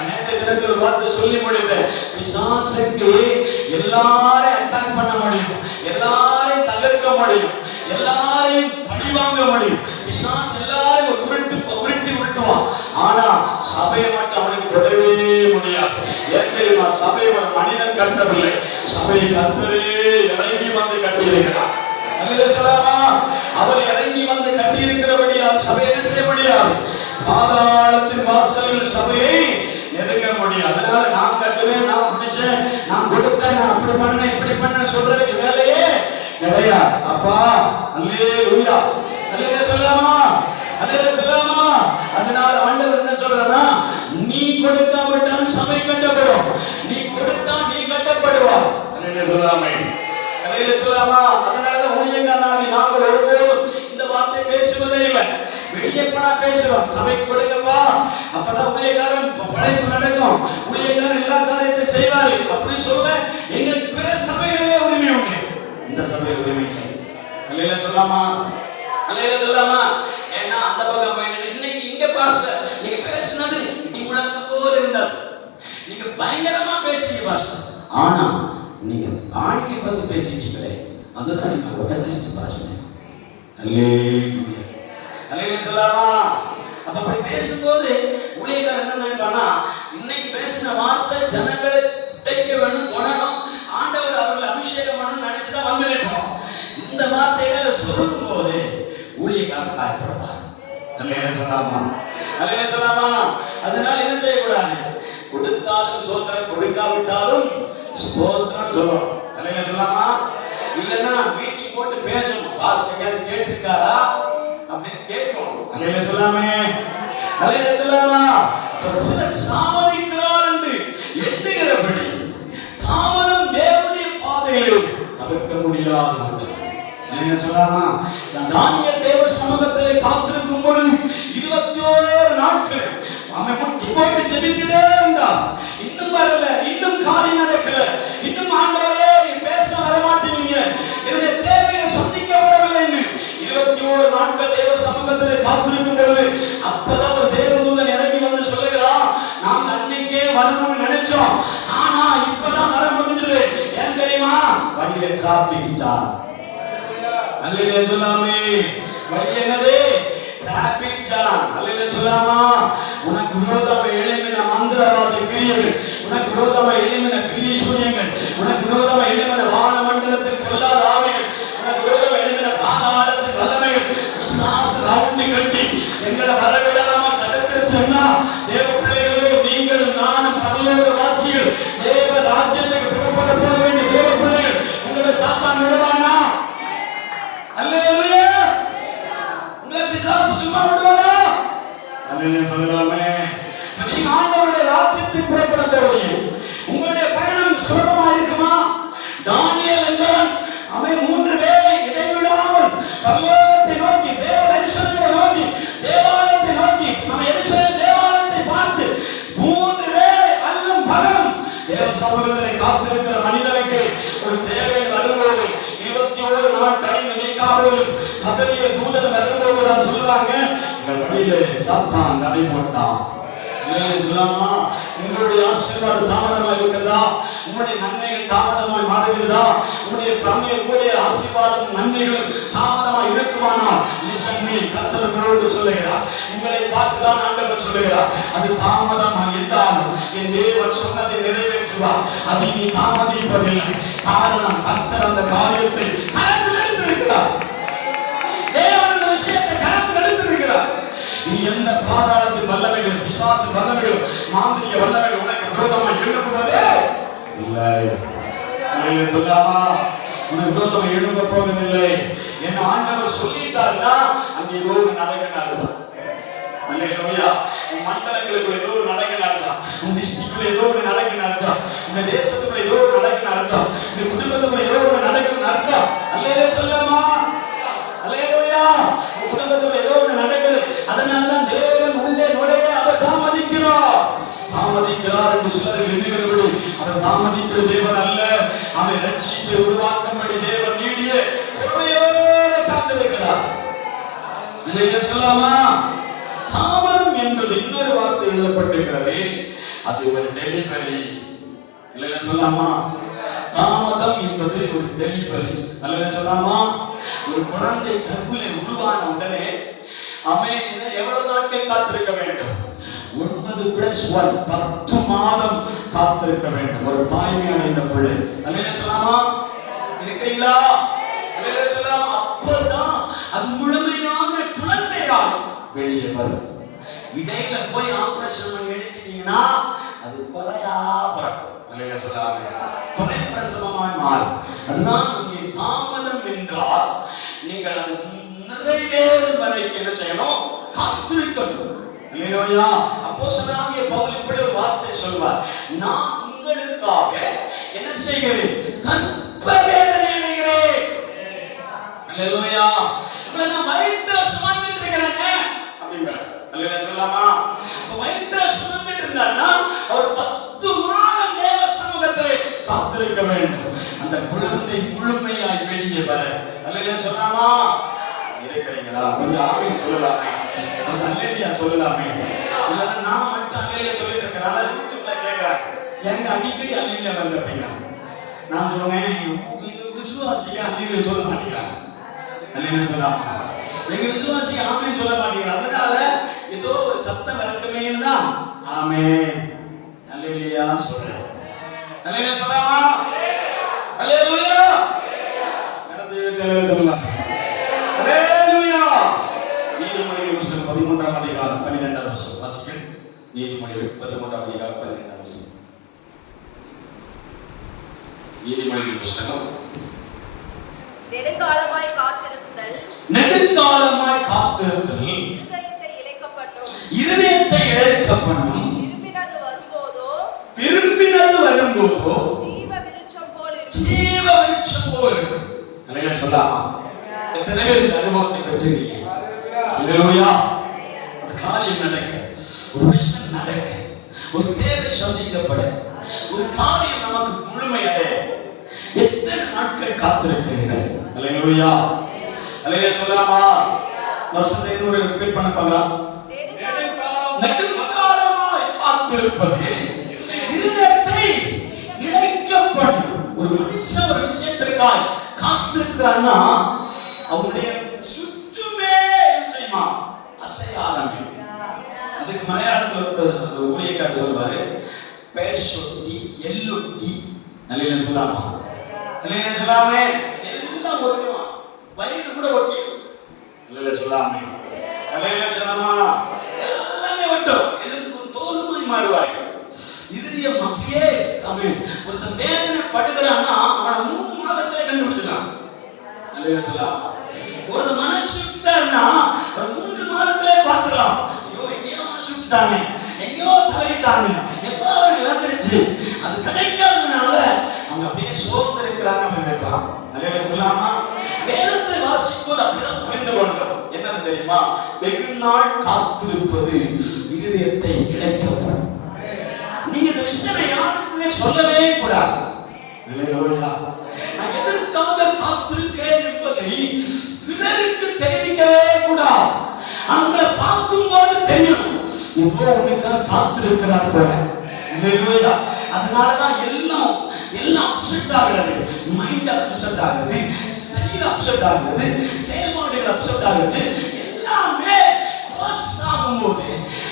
நேற்று தினத்தில் ஒரு வார்த்தை சொல்லி முடித்தேன். பிசாசுக்கு எல்லாரையும் அட்டாக் பண்ண முடியும், எல்லாரையும் தகர்க்க முடியும், எல்லாரையும் பழிவாங்க முடியும். பிசாசு எல்லாரையும் உருட்டுவான். ஆனா சபையை மட்டும் அவனுக்கு தொடரவே முடியாது. ஏன் தெரியுமா? சபை ஒரு மனிதன் கட்டவில்லை, சபையை கர்த்தரே இறங்கி வந்து கட்டியிருக்கிறார். அவர் இறங்கி வந்து கட்டியிருக்கிறபடியால் சபை என்ன செய்ய முடியாது? பாதாளத்தின் வாசல்கள் சபையை நெருங்க முடியும். அதனால நான் கட்டுவேன், நான் பிடிச்சேன், நான் கொடுத்தேன், நான் அப்படி பண்ணேன், இப்படி பண்ண சொல்றதுக்கு வேலையே கிடையாது. அப்பா அல்லேலூயா. அல்லேலூயா சொல்லாமா. அல்லேலூயா சொல்லாமா. அதனால ஆண்டவர் என்ன சொல்றனா? நீ கொடுக்காவிட்டால் சபை கட்டப்படும், நீ கொடுத்தா நீ கட்டப்படுவா. அல்லேலூயா சொல்லாமே. அல்லேலூயா சொல்லாமா. அதனால ஊழியக்காரனாகி நாங்கள் ஒருபோதும் இந்த வார்த்தை பேசுவதே இல்லை. வெளியே போனா பேசுறோம், சபைக்கு கொடுங்கப்பா, அப்பதான் ஊழியக்காரன் படைப்பு நடக்கும், ஊழியக்காரன் எல்லா காரியத்தை செய்வாரு அப்படின்னு சொல்ல எங்களுக்கு பிற சபைகளிலே உரிமை உண்டு, இந்த சபையில் உரிமை இல்லை. அல்லேலூயா சொல்லாமா? அல்லேலூயா சொல்லாமா? ஏன்னா அந்த பக்கம் போய் இன்னைக்கு இங்க பாஸ்டர் நீங்க பேசுனது இடி முழக்கம் போல இருந்தது, நீங்க பயங்கரமா பேசுறீங்க பாஸ்டர், ஆனா நீங்க பாணியை பத்தி பேசிட்டீங்களே அதுதான் நீங்க உடச்சிருச்சு பாஸ்டர். அல்லேலூயா அல்லேலூயா சொல்லாமா? அப்ப அப்படி பேசும்போது ஊழியக்காரர் என்ன நினைப்பானா, இன்னைக்கு பேசின வார்த்தை ஜனங்களை துடைக்க வேணும், தொடணும், ஆண்டவர் அவர்களை அபிஷேகம் பண்ணணும்னு நினைச்சுதான் வந்து நிற்போம். இந்த வார்த்தைகளை சொல்லும் போது ஊழியக்காரர் காயப்படுவார். அல்லேலூயா சொல்லாமா? அல்லேலூயா சொல்லாமா? அதனால என்ன செய்யக்கூடாது, கொடுத்தாலும் சோத்திரம், கொடுக்காவிட்டாலும் ஸ்தோத்திரம் சொல்லணும். அல்லேலூயா சொல்லாமா? இல்லைன்னா மீட்டிங் போட்டு பேசணும், பாஸ்டர் கேட்டிருக்காரா அப்படின்னு கேட்கும். அல்லேலூயா சொல்லாமே? அல்லேலூயா சொல்லாமா? சிலர் சாமதிக்கிறார் என்று எண்ணுகிறபடி தாமதம் தேவனுடைய பாதையில் தவிர்க்க முடியாத ஒன்று. அல்லேலூயா சொல்லாமா? தானியேல் தேவ சமூகத்திலே காத்திருக்கும் பொழுது 21 நாட்கள் அவன் முட்டி போட்டு ஜெபித்துட்டே இருந்தான். இன்னும் வரல, இன்னும் காரியம் நடக்கல, இன்னும் ஆண்டவரே நீ பேச வர மாட்டீங்க, என்னுடைய தேவையை சந்திக்கப்படவில்லை. 21 நாட்கள் தேவ சமூகத்திலே காத்திருக்கும் பொழுது அப்பதான் ஒரு தேவதூதன் இறங்கி வந்து சொல்லுகிறான், நாங்க அன்னைக்கே வரணும்னு நினைச்சோம், ஆனா இப்பதான் வர முடிஞ்சது. ஏன் தெரியுமா? வழியில டிராபிக் ஜாம். அல்லேலூயா சொல்லாமே? வழி என்னது? Traffic jam. அல்லேலூயா சொல்லாமா? உனக்கு விரோதமாக எழும்பின மந்திரவாத கிரியைகள், உனக்கு விரோதமாக எழும்பின கிரியை சூரியங்கள், உனக்கு விரோதமாக எழும்பின வான மண்டலத்தில் கொல்லாத ஆவிகள், உனக்கு விரோதமாக எழும்பின பாதாளத்தின் வல்லமைகள் பிசாசு ரவுண்டு கட்டி எங்களை வரவிடாம தடுத்து சொன்னா, தேவ பிள்ளைகளே நீங்கள் நானும் பரலோக வாசிகள் தேவ ராஜ்யத்துக்கு புறப்பட போக வேண்டிய தேவ பிள்ளைகள் உங்களை சாத்தான் விடுவானா? அல்லேலூயா! உங்களை பிசாசு சும்மா விடுவானா? அல்லேலூயா சொல்லலாமே? நீங்க ஆண்டவருடைய ராஜ்யத்துக்கு புறப்பட போறீங்க, உங்களுடைய பயணம் சுலபமா இருக்குமா? தானியேல் என்பவன் அவன் 3 வேளை இடைவிடாமல் பரலோகத்தை நோக்கி, தேவ தரிசனத்தை நோக்கி, தேவாலயத்தை நோக்கி, அவன் எருசலேம் தேவாலயத்தை பார்த்து 3 வேளை அல்லும் பகலும் தேவ சமூகத்திலே காத்திருக்கிற மனிதனுக்கு ஒரு தேவை வரும்போது 21 நாள் கழிந்து நீக்காமல் கபரிய தூதன் வரும்போது தான் சொல்றாங்க, எங்கள் வழியிலே சாத்தான் நடை போட்டான். சொல்லாமா? உங்களுடைய ஆசீர்வாதம் தாமதமாக இருக்கிறதா? உங்களுடைய நன்மைகள் தாமதமாய் மாறுகிறதா? உங்களுடைய ஆசீர்வாதம் நன்மைகள் தாமதமாய் இருக்குமானால் கர்த்தர் உங்களோடு சொல்லுகிறார், உங்களை பார்த்துதான் ஆண்டவர் சொல்லுகிறார், அது தாமதமாக இருந்தாலும் என் தேவன் சொன்னதை நிறைவேற்றுவார், அதை நீ தாமதிப்பதில்லை. காரணம் கர்த்தர் அந்த காரியத்தை கரத்தில் எடுத்திருக்கிறார். தேவன் அந்த விஷயத்தை கரத்தில் எடுத்திருக்கிறார். நீ எந்த பாதாளத்தின் வல்லமைகள், பிசாசின் வல்லமைகள், மாந்திரிக வல்லமைகள் உனக்கு விரோதமாக எழுப்புவதே இல்லை. சொல்லாமா? உனக்கு விரோதமாக எழுப்ப போவதில்லை. என்ன ஆண்டவர் சொல்லிட்டாருன்னா அங்க ஏதோ ஒரு நடக்குன்னு அர்த்தம். அல்லேலூயா! உன் மண்டலங்களுக்கு ஏதோ ஒரு நடக்குன்னு அர்த்தம், உன் டிஸ்ட்ரிக்ட்ல ஏதோ ஒரு நடக்குன்னு அர்த்தம், உங்க தேசத்துக்குள்ள ஏதோ ஒரு நடக்குன்னு அர்த்தம், உங்க குடும்பத்துக்குள்ள ஏதோ ஒரு நடக்குன்னு அர்த்தம். அல்லேலூயா சொல்லாமா? அல்லேலூயா! உன் குடும்பத்துல ஏதோ ஒன்று நடக்குது, அதனாலதான் தேவன் உள்ளே நுழைய அவர் தாமதிக்கிறார் என்று சிலர்கள் எண்ணுகிறபடி அவர் தாமதிக்கிற தேவன் அல்ல, அவன் ரட்சிப்பை உருவாக்கும்படி தேவன் நீடிய பொறுமையோடு காத்திருக்கிறார். அல்லேலூயா சொல்லாமா? தாமதம் என்பது இன்னொரு வார்த்தை எழுதப்பட்டிருக்கிறது, அது ஒரு டெலிவரி. அல்லேலூயா சொல்லாமா? தாமதம் என்பது ஒரு டெலிவரி. அல்லேலூயா சொல்லாமா? ஒரு குழந்தை கருவிலே உருவான உடனே அவன் எவ்வளவு நாட்கள் காத்திருக்க வேண்டும்? 9+1 10 மாதம் காத்திருக்க வேண்டும் ஒரு தாய்மை அடைந்த பிள்ளை. அல்லேலூயா சொல்லாமா? இருக்கிறீங்களா? அல்லேலூயா சொல்லாமா? அப்பதான் அது முழுமையான குழந்தையாக வெளியே வரும். இடையில போய் ஆபரேஷன் பண்ணி எடுத்துட்டீங்கன்னா அது குறையா பிறக்கும். அல்லேலூயா சொல்லாமா? குறை பிரசவமாய் மாறும். அதுதான் இங்கே தாமதம் என்றால் நீங்கள் அது நிறைவேறும் வரைக்கும் என்ன செய்யணும்? காத்திருக்கணும். அல்லேலூயா! அப்போஸ்தலனாகிய பவுல் இப்படி ஒரு வார்த்தை சொல்வார், நான் உங்களுக்காக என்ன செய்கிறேன்? கற்ப வேதனை அடைகிறேன். அல்லேலூயா! உங்களை நான் வயிற்றில சுமந்துட்டு இருக்கிறேங்க. அந்த குழந்தை முழுமையாய் வெளியே வர அல்லேலூயா சொல்லாமா? இருக்கிறீங்களா? கொஞ்சம் ஆமென் சொல்லலாமே, கொஞ்சம் அல்லேலூயா சொல்லலாமே. இல்லைன்னா நான் மட்டும் அல்லேலூயா சொல்லிட்டு இருக்கிறனால யூடியூப்ல கேட்கிறாங்க, எங்க அடிக்கடி அல்லேலூயா வருது அப்படிங்கிறாங்க. நான் சொன்னேன், விசுவாசிங்க அல்லேலூயா சொல்ல மாட்டேங்கிறாங்க. அல்லேலூயா சொல்லாமா? எங்க விசுவாசிங்க ஆமென் சொல்ல மாட்டேங்கிறாங்க. அதனால ஏதோ ஒரு சத்தம் வரட்டுமேன்னு தான் ஆமென் அல்லேலூயா சொல்றேன். அல்லேலூயா சொல்லாமா? அல்லேலூயா சொல்லலாம். அல்லேலூயா. நீதிமொழிகள் புத்தகம் 13ஆம் அதிகாரம் 12ஆம் வசனம் வாசிக்கிறேன். நீதிமொழிகள் 13ஆம் அதிகாரம் 12ஆம் வசனம். நீதிமொழிகள் புத்தகம் நெடுங்காலமாய் காத்திருத்தல் நெடுங்காலமாய் காத்திருத்தல் இருதயத்தை இழைக்கப்படும் திரும்பினது வரும்போதோ ஜீவ விருட்சம் போல் இருக்கு. அல்லேலூயா சொல்லாமா? எத்தனை பேர் இந்த அனுபவத்தை பெற்றீங்க? அல்லேலூயா. ஒரு காரியம் நடக்க, ஒரு விஷயம் நடக்க, ஒரு தேவை சந்திக்கப்பட, ஒரு காரியம் நமக்கு முழுமையடைய எத்தனை நாட்கள் காத்திருக்கிறீர்கள்? அல்லேலூயா. அல்லேலூயா சொல்லாமா? வருஷத்தை இன்னொரு ரிப்பீட் பண்ண பார்க்கலாம். நெடுங்காலமாய் காத்திருப்பது இருதயத்தை இழைக்கப்படும். ஒரு மனுஷன் ஒரு விஷயத்திற்காய் காத்திருக்கிறான்னா அவனுடைய சுற்றுமே செய்யுமா? அசையாதமே. அதுக்கு மலையாளத்தில் ஒரு ஊழியக்காரர் சொல்வாரு, பேஷொட்டி எல்லொட்டி. நல்ல சொல்லாமா? நல்ல சொல்லாமே? எல்லாம் ஒட்டுமா, வயிறு கூட ஒட்டி. நல்ல சொல்லாமே? நல்ல சொல்லாமா? எல்லாமே ஒட்டும். எலும்பு தோலுமாய் மாறுவார்கள். இருதயம் அப்படியே ஒருத்தன் வேதனை படுகிறான்னா அவனை 3 மாதத்திலே கண்டுபிடிச்சிடலாம். அல்லேலூயா சொல்லாமா? ஒரு மனசு விட்டான்னா 3 மாதத்திலே பார்த்துடலாம். ஐயோ எங்கேயோ மனசு விட்டாங்க, எங்கேயோ தவறிட்டாங்க, எப்போ அவர்கள் இழந்துருச்சு. அது கிடைக்காததுனால அவங்க அப்படியே சோர்ந்து இருக்கிறாங்க அப்படின்னு இருக்கலாம். அல்லேலூயா சொல்லாமா? வேதத்தை வாசிக்கும்போது அப்படிதான் புரிந்து கொண்டோம். என்னன்னு தெரியுமா? வெகு நாள் காத்திருப்பது இருதயத்தை இழைக்கப்படும். நீங்க இந்த விஷயத்தை யாருக்குமே சொல்லவே கூடாது. அல்லேலூயா. நான் எதற்காக காத்திருக்கிறேன் என்பதை பிறருக்கு தெரிவிக்கவே கூடாது. அவங்களை பார்க்கும்போது தெரியும், இப்போ உனக்காக காத்திருக்கிறார் போல. அல்லேலூயா. அதனாலதான் எல்லாம் அப்செட் ஆகிறது. மைண்ட் அப்செட் ஆகுது, சரீரம் அப்செட் ஆகுது, செயல்பாடுகள் அப்செட் ஆகுது. எல்லாமே ஆகும்போது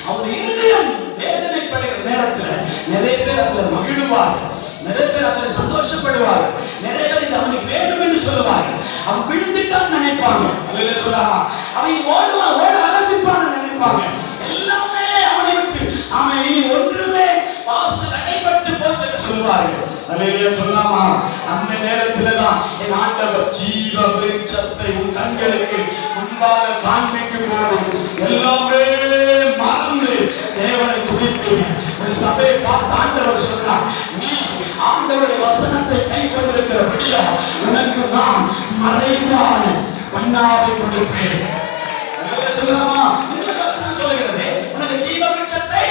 அவருடைய இருதயம் வேதனைப்படுகிற நேரத்துல நிறைய பேர் அதுல மகிழ்வார்கள், நிறைய பேர் அதுல சந்தோஷப்படுவார்கள், நிறைய பேர் இது அவனுக்கு வேணும் என்று சொல்லுவார்கள். அவன் விழுந்துட்டான்னு நினைப்பாங்க. அல்லேலூயா சொல்லாமா? அவன் ஓட ஆரம்பிப்பான்னு நினைப்பாங்க. எல்லாமே அவனை விட்டு அவன் இனி ஒன்றுமே வாசல் அடைபட்டு போச்சு சொல்லுவார்கள். அல்லேலூயா சொல்லாமா? அந்த நேரத்துல தான் என் ஆண்டவர் ஜீவ விருட்சத்தை உன் கண்களுக்கு முன்பாக காண்பிக்கும் போது எல்லாமே மறந்து தேவனை துதிப்பீங்க. ஒரு சபையை பார்த்து ஆண்டவர் சொன்னார், நீ ஆண்டவருடைய வசனத்தை கை கொண்டிருக்கிறபடியா உனக்கு நான் மறைவான மன்னாவை கொடுப்பேன். சொல்லலாமா? இன்னொரு வசனம் சொல்லுகிறது, உனக்கு ஜீவ விருட்சத்தை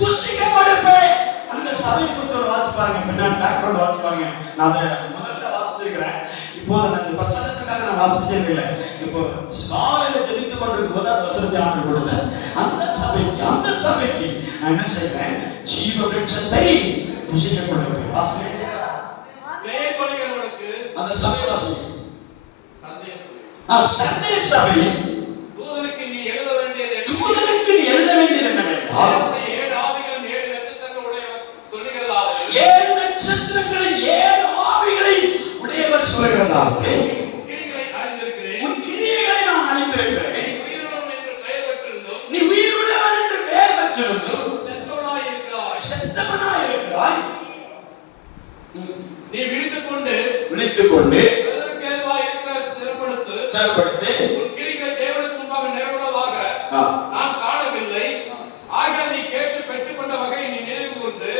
புசிக்க கொடுப்பேன். அந்த சபை புத்தோட வாசி பாருங்க, பின்னாடி பேக்ரவுண்ட் வாசி பாருங்க. நான் அதை முதல்ல வாசிச்சிருக்கிறேன். இப்போ நான் இந்த வசனத்துக்காக நான் வாசிச்சே இல்லை. இப்போ காலையில ஜெபித்துக் கொண்டிருக்கும் போது அந்த வசனத்தை ஆண்டு கொடுத்தேன். அந்த சபைக்கு நான் என்ன செய்கிறேன்? ஜீவ விருட்சத்தை புசிக்க கொடுப்பேன். வாசிக்கிறேன். அந்த சபை வாசி. சந்தேக சபை தூதனுக்கு நீ எழுத வேண்டியது என்னவென்றால் 7 நட்சத்திரங்களின் 7 ஆவிகளை உடையவர் சொல்கிறதாவது, உன் கிரியைகளை நான் அறிந்திருக்கிறேன். நீ உயிருள்ளவன் என்று பெயர் பெற்றிருந்தும் செத்தவனாய் இருக்கிறாய். நீ விழித்துக்கொண்டு ஸ்திரப்படுத்து உன் கிரியைகளை தேவனுக்கு முன்பாக நிறைவுள்ளதாக நான் காணவில்லை. ஆக நீ கேட்டு பெற்றுக்கொண்ட வகை நீ நினைவு கூர்ந்து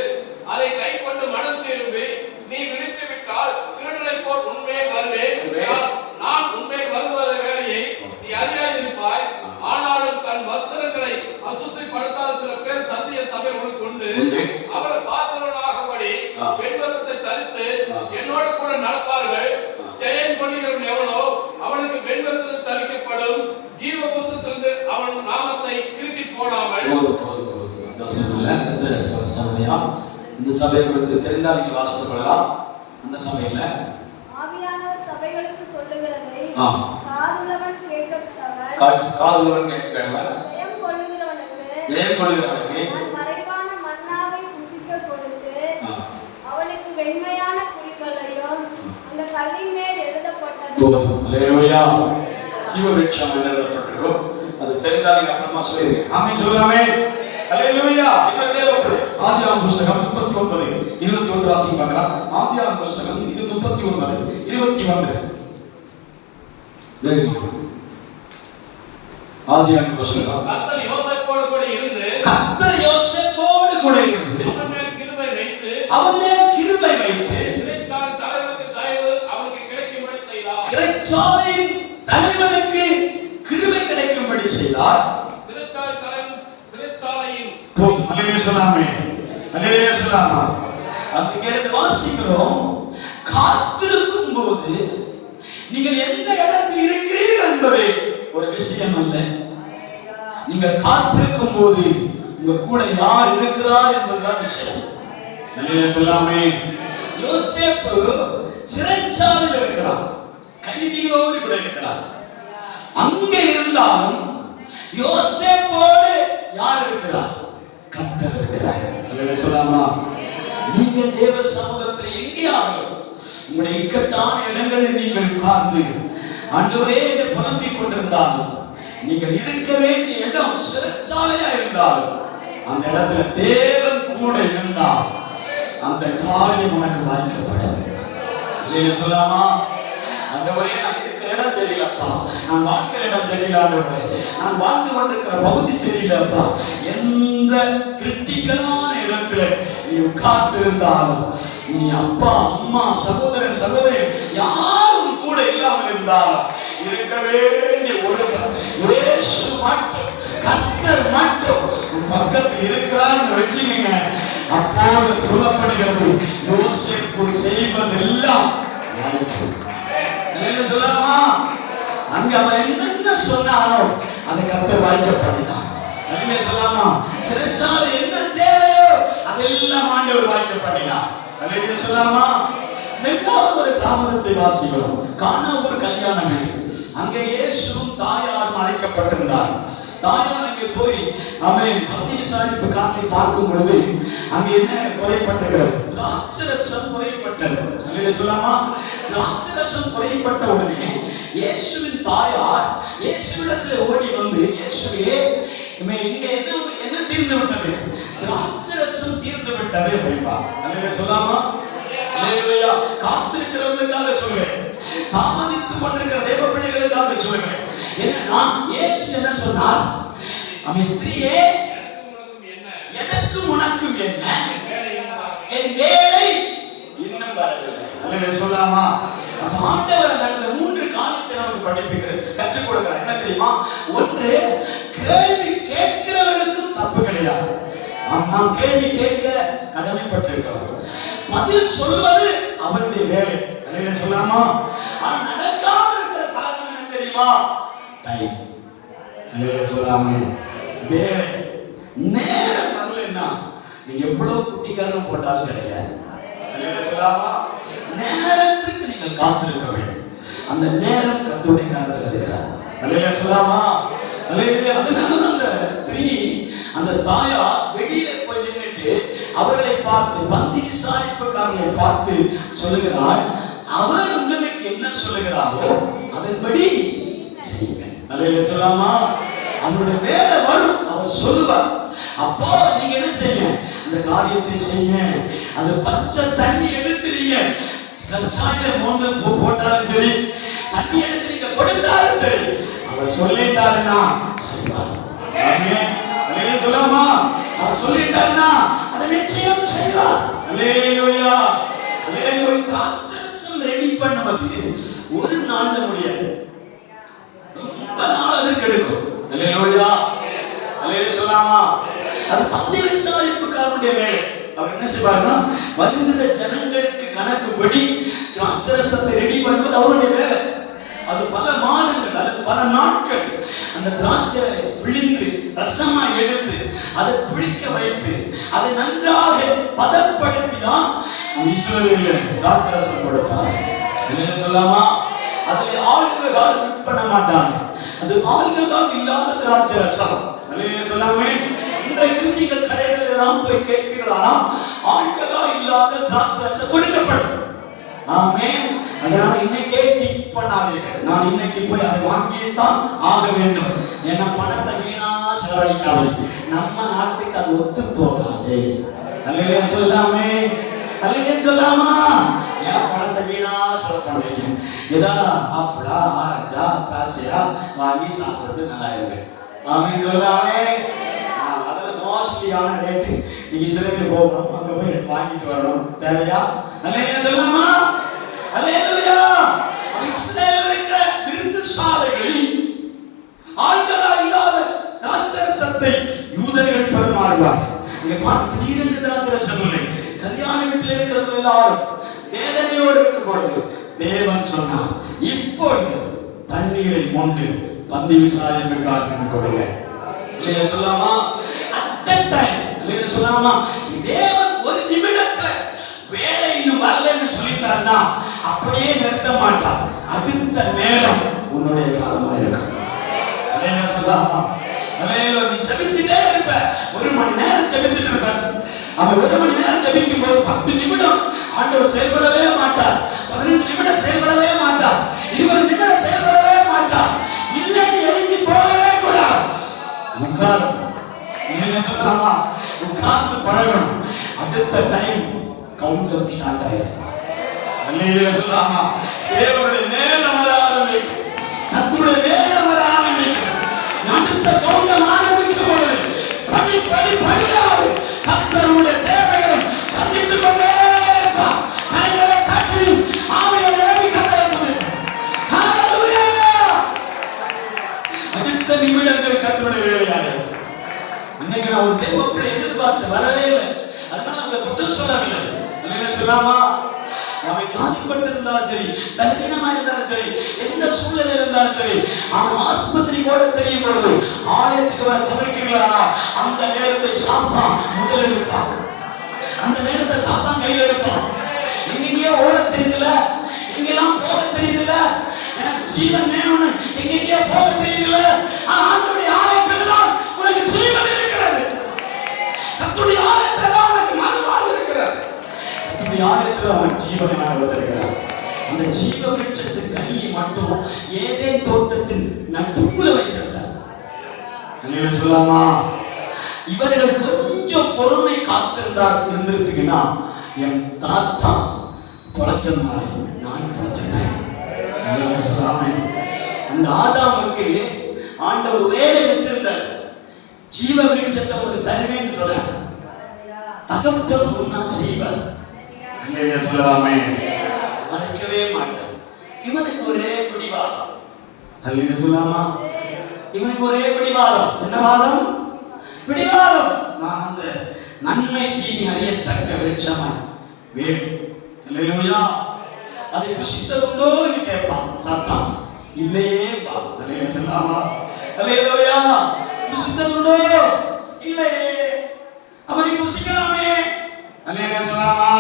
அதை கை கொண்டு மனம் திரும்பி நீ விழித்து விட்டால் திருடனை போல் உன்மேல் வருவேன். நான் உன்மேல் வருவத வேலையை நீ அறியாதிருப்பாய். ஆனாலும் தன் வஸ்திரங்களை அசுசிப்படுத்தாத சில பேர் சத்திய சபை உனக்கு உண்டு. அவர் பாத்திரனாகும்படி பெண் வஸ்திரத்தை தரித்து என்ன அந்த வசனம் இல்ல, அடுத்த சபையா இந்த சபையை குறித்து தெரிந்தால் நீங்கள் வாசித்துக் கொள்ளலாம். அந்த சபையில ஆவியானவர் சபைகளுக்கு சொல்லுகிறதை காதுள்ளவன் கேட்கிறவன் ஜெயம் கொள்ளுகிறவனுக்கு நான் மறைவான மன்னாவை புசிக்க கொடுத்து அவனுக்கு வெண்மையான குறிக்களையும் அந்த கல்லின் மேல் எழுதப்பட்டது. அல்லேலூயா. ஜீவவிருட்சம் என்று எழுதப்பட்டிருக்கும். அது தெரிந்தால் நீங்க அப்புறமா சொல்லுங்க. ஆமென் சொல்லாமே. அல்லேலூயா. இந்த தேவப்பிள்ளை ஆதியாகமம் புத்தகம் 39:21 வாசி பார்க்கலாம். ஆதியாகமம் புத்தகம் 39:21. ஆதியாகமம் புத்தகம் கர்த்தர் யோசேப்போடு கூட இருந்து அவன் மேல் கிருபை வைத்து சிறைச்சாலை தலைவனுக்கு தயவு அவனுக்கு கிடைக்கும்படி செய்தார். சிறைச்சாலையின் தலைவனுக்கு கிருபை கிடைக்கும்படி செய்தார். சிறைச்சாலையின் அல்லேலூயா சொல்லாமே. அல்லேலூயா சொல்லாமா. அந்த இடத்துல வாசிக்கிறோம், காத்திருக்கும் போது நீங்கள் எந்த இடத்தில் இருக்கிறீர்கள் என்பது ஒரு விஷயம் அல்ல. நீங்கள் காத்திருக்கும் போது உங்க கூட யார் இருக்கிறார் என்பதுதான் விஷயம். அல்லேலூயா சொல்லாமே. யோசேப்பு சிறைச்சாலையில் இருக்கிறார், கைதிகளோடு கூட இருக்கிறார். அங்க இருந்தாலும் யோசேப்போடு யார் இருக்கிறார்? கர்த்தர் இருக்கிறார். அல்லேலூயா சொல்லாமா. நீங்கள் தேவ சமூகத்தில் எங்கேயாவது உங்களுடைய இக்கட்டான இடங்களில் நீங்கள் உட்கார்ந்து ஆண்டவரே என்று புலம்பிக் கொண்டிருந்தாலும், நீங்கள் இருக்க வேண்டிய இடம் சிறைச்சாலையா இருந்தாலும், அந்த இடத்துல தேவன் கூட இருந்தால் அந்த காரியம் உனக்கு வாய்க்கப்படும். அல்லேலூயா சொல்லாமா. ஆண்டவரே நான் இருக்கிற இடம் தெரியலப்பா, நான் வாழ்க்கிற இடம் தெரியல ஆண்டவரே, நான் வாழ்ந்து கொண்டிருக்கிற பகுதி சரியில்லப்பா, எந்த கிரிட்டிக்கலான இடத்துல நீ உட்கார்ந்திருந்தாலும், நீ அப்பா அம்மா சகோதரன் சகோதரி யாரும் கூட இல்லாமல் இருந்தாலும், இருக்க வேண்டிய ஒருவர் இயேசு மட்டும், கர்த்தர் மட்டும் உன் பக்கத்தில் இருக்கிறான்னு வச்சுக்கீங்க. அப்போது சொல்லப்படுகிறது, யோசேப்பு செய்வதெல்லாம் வாய்க்கும். சொல்லலாமா? அங்க அவன் என்னென்ன சொன்னானோ அதை கர்த்தர் வாய்க்கப்படினான். சொல்லலாமா? சிறைச்சாலை என்ன தேவையோ அதெல்லாம் ஆண்டவர் வாய்க்கப்படினார். சொல்லலாமா? இரண்டாவது ஒரு தாமதத்தை வாசிக்கிறோம். கானா ஒரு கல்யாண வீடு. அங்கே இயேசுவும் தாயாரும் அழைக்கப்பட்டிருந்தார். தாயார் அங்கே போய் அவன் பக்தி விசாரிப்பு காட்டி பார்க்கும் பொழுது அங்கே என்ன குறைப்பட்டுகிறது? திராட்சரசம் குறைப்பட்டது. அல்லேலூயா சொல்லாமா. திராட்சரசம் குறைப்பட்ட உடனே இயேசுவின் தாயார் இயேசுவிடத்தில் ஓடி வந்து, இயேசுவே இங்க என்ன தீர்ந்து விட்டது? திராட்சரசம் தீர்ந்து விட்டது அப்படின்பா. அல்லேலூயா சொல்லாமா. அல்லேலூயா. காத்திருக்கிறவர்களுக்காக சொல்றேன், தாமதித்துக் கொண்டிருக்கிற தேவ பிள்ளைகளுக்காக சொல்றேன். என்னன்னா இயேசு என்ன சொன்னார்? அவன் ஸ்திரீயே, எனக்கும் உனக்கும் என்ன? என் வேலை இன்னும் வரவில்லை. அல்லேலூயா சொல்லாமா. அப்ப ஆண்டவர் அந்த 3 காரியத்தை நமக்கு படிப்பிக்கிறார், கற்றுக் கொடுக்கிறார். என்ன தெரியுமா? ஒன்று, கேள்வி கேட்கிறவர்களுக்கும் தப்பு கிடையாது. நாம் கேள்வி கேட்க கடமைப்பட்டிருக்கிறோம். பதில் சொல்வது அவனுடைய வேலை. அல்லேலூயா சொல்லாமா. ஆனா நடக்காம இருக்கிற காரணம் என்ன தெரியுமா? டைம். அல்லேலூயா சொல்லாமா. வேலை நேரம் வரலன்னா நீங்க எவ்வளவு குட்டிக்காரன் போட்டாலும் கிடையாது. அல்லேலூயா சொல்லாமா. நேரத்துக்கு நீங்கள் காத்திருக்க வேண்டும். அந்த நேரம் கர்த்தருடைய கரத்தில் இருக்கிறார். அல்லேலூயா சொல்லாமா. அல்லேலூயா. அதனால அந்த ஸ்திரீ, அந்த தாயார் வெளியில போய் நின்னுட்டு அவர்களை பார்த்து, பந்தி விசாரிப்புக்காரர்களை பார்த்து சொல்லுகிறாள், அவர் உங்களுக்கு என்ன சொல்லுகிறாரோ அதன்படி செய்யுங்க. அல்லேலூயா சொல்லாமா. அவருடைய வேலை வரும், அவர் சொல்லுவார். அப்போ நீங்க என்ன செய்யுங்க? அந்த காரியத்தை செய்யுங்க. அது பச்சை தண்ணி எடுத்துறீங்க, கச்சாயில மோந்து போட்டாலும் சரி, தண்ணி எடுத்து நீங்க கொடுத்தாலும் சரி, அவர் சொல்லிட்டாருன்னா செய்வார். ஆமென். அல்லேலூயா சொல்லாமா. அவர் சொல்லிட்டாருன்னா அதை நிச்சயம் செய்வார். அல்லேலூயா. அல்லேலூயா. திராட்சரசம் ரெடி பண்ணுவது ஒரு நாள்ல முடியாது, ரொம்ப நாள் அதுக்கு எடுக்கும். அல்லேலூயா. அல்லேலூயா சொல்லாமா. அது பந்தி விசாரிப்புக்காரனுடைய வேலை. அவர் என்ன செய்வார்னா, வருகிற ஜனங்களுக்கு கணக்குப்படி திராட்சரசத்தை ரெடி பண்ணுவது அவருடைய வேலை. அது பல மாதங்கள் அல்லது பல நாட்கள் அந்த திராட்சை பிழிந்து ரசமா எடுத்து அதை புளிக்க வைத்து அதை நன்றாக பதப்படுத்தி தான் இஸ்ரவேலில் திராட்சை ரசம் கொடுத்தார். என்ன சொல்லாமா? அதுல ஆல்கஹால் மிக்ஸ் பண்ண மாட்டாங்க. அது ஆல்கஹால் இல்லாத திராட்சை ரசம். சொல்லாமே, இன்றைக்கு நீங்கள் கடைகளில் எல்லாம் போய் கேட்கிறீர்களா? ஆல்கஹால் இல்லாத திராட்சை ரசம் கொடுக்கப்படும். ஆமென். அதனால இன்னைக்கே டிக் பண்ணாதீர்கள். நான் இன்னைக்கு போய் அதை வாங்கியே தான் ஆக வேண்டும். என்ன பணத்தை வீணா செலவழிக்காதீங்க. நம்ம நாட்டுக்கு அது ஒத்து போகாது. அல்லேலூயா சொல்லாமே, அல்லேலூயா சொல்லாமா? ஏன் பணத்தை வீணா செலவு பண்ணுவீங்க? ஏதா ஆப்பிளா ஆரஞ்சா திராட்சையா வாங்கி சாப்பிட்டு நல்லா இருங்க. ஆமென் சொல்லாமே. அதுல மோஸ்ட்லியான ரேட்டு நீங்க இஸ்ரேலுக்கு போகணும், அங்க போய் வாங்கிட்டு வரணும். தேவையா? அல்லேலூயா சொல்லாமா? அல்லேலூயா. இஸ்ரேலில் இருக்கிற விருந்து சாலைகளில் ஆல்கஹால் இல்லாத திராட்சை ரசத்தை யூதர்கள் பரிமாறுவார். இங்க பார்த்து திடீரென்று திராட்சை ரசம் இல்லை. கல்யாண வீட்டில் இருக்கிறவர்கள் எல்லாரும் வேதனையோடு இருக்கும் பொழுது தேவன் சொன்னார், இப்பொழுது தண்ணீரை மொண்டு பந்தி விசாரிப்புக்காக கொடுங்க. இல்லையா சொல்லாமா? அட் டைம் இல்லையா சொல்லாமா? தேவன் ஒரு நிமிடத்துல வேலை இன்னும் வரலன்னு சொல்லிட்டாருன்னா அப்படியே நிறுத்த மாட்டான். அடுத்த நேரம் உன்னுடைய காலமா இருக்கும். இல்லையா சொல்லாமா? இல்லையா? நீ ஜெபித்துட்டே இருப்ப, 1 மணி நேரம் ஜெபித்துட்டு இருப்ப. அவன் 1 மணி நேரம் ஜெபிக்கும் போது 10 நிமிடம் ஆண்டவர் செயல்படவே மாட்டார். 15 நிமிடம் செயல்படவே மாட்டார். 20 நிமிடம் செயல்படவே மாட்டார். இல்லை, நீ எழுதி போகவே கூடாது. உட்கார். என்ன சொல்லாமா? உட்கார்ந்து பழகணும். அடுத்த டைம் கவுண்டர் ஸ்டார்ட் ஆயிடும். அல்லேலூயா சொல்லாமா? தேவனுடைய நேரம் வர ஆரம்பிக்கும். கர்த்தருடைய நேரம் வர ஆரம்பிக்கும். அடுத்த கவுண்டர் ஆரம்பிக்கும் பொழுது படியாக கர்த்தருடைய தேவைகளை சந்தித்துக் கொண்டே இருப்பார். கைகளை தட்டி ஆவியை நிரப்பி கர்த்தரை துதிப்போம். ஹல்லேலூயா. அடுத்த நிமிடங்கள் கர்த்தருடைய வேலையாகும். இன்னைக்கு நான் ஒரு தேவ பிள்ளை எதிர்பார்த்து வரவே இல்லை. அதனால அவங்க குற்றம் சொல்லவில்லை. அல்லேலூயா சொல்லாமா? அவன் வியாதிப்பட்டு இருந்தாலும் சரி, பலவீனமா இருந்தாலும் சரி, எந்த சூழ்நிலை இருந்தாலும் சரி, அவன் ஆஸ்பத்திரி கூட தெரியும் பொழுது ஆலயத்துக்கு வர தவிர்க்கிறானா, அந்த நேரத்தை சாத்தான் முதல் எடுப்பான். அந்த நேரத்தை சாத்தான் கையில் எடுப்பான். எங்கெங்கேயோ ஓட தெரியுதுல, எங்கெல்லாம் போக தெரியுதுல, எனக்கு ஜீவன் வேணும்னு எங்கெங்கேயோ போக தெரியுதுல, ஆண்டவருடைய ஆலயத்தில் தான் உனக்கு ஜீவன் இருக்கிறது. கர்த்தருடைய ஆலயத்தில் தான் உனக்கு மறுவாழ்வு இருக்கிறது. கர்த்தருடைய ஆலயத்தில் அவன் ஜீவனை வந்திருக்கிறார். அந்த ஜீவ விருட்சத்தின் கனியை மட்டும் ஏதேன் தோட்டத்தின் நடுவுல வைத்திருந்தார். அல்லேலூயா சொல்லாமா? இவர்கள் கொஞ்சம் பொறுமை காத்திருந்தார் இருந்திருப்பீங்கன்னா, என் தாத்தா பொழைச்சது மாதிரி நான் பொழைச்சிட்டேன். அல்லேலூயா சொல்லாமே? அந்த ஆதாமுக்கு ஆண்டவர் வேலை வச்சிருந்தார். ஜீவ விருட்சத்தை உங்களுக்கு தருவேன்னு சொல்றார். தகப்பன் சொன்னா செய்வார். அல்லேலூயா சொல்லாமே? மறைக்கவே மாட்டார். இவனுக்கு ஒரே பிடிவாதம். அல்லேலூயா சொல்லாமா? இவனுக்கு ஒரே பிடிவாதம். என்ன வாதம்? பிடிவாதம். நான் அந்த நன்மை தீமை அறியத்தக்க விருட்சமாய் வேணும். அல்லேலூயா. அதை புசித்ததுண்டோ என்று கேட்பான் சாத்தான். இல்லையே பா. அல்லேலூயா சொல்லாமா? அல்லேலூயா. புசித்ததுண்டோ? இல்லையே. அவனை புசிக்கலாமே. அல்லேலூயா சொல்லாமா?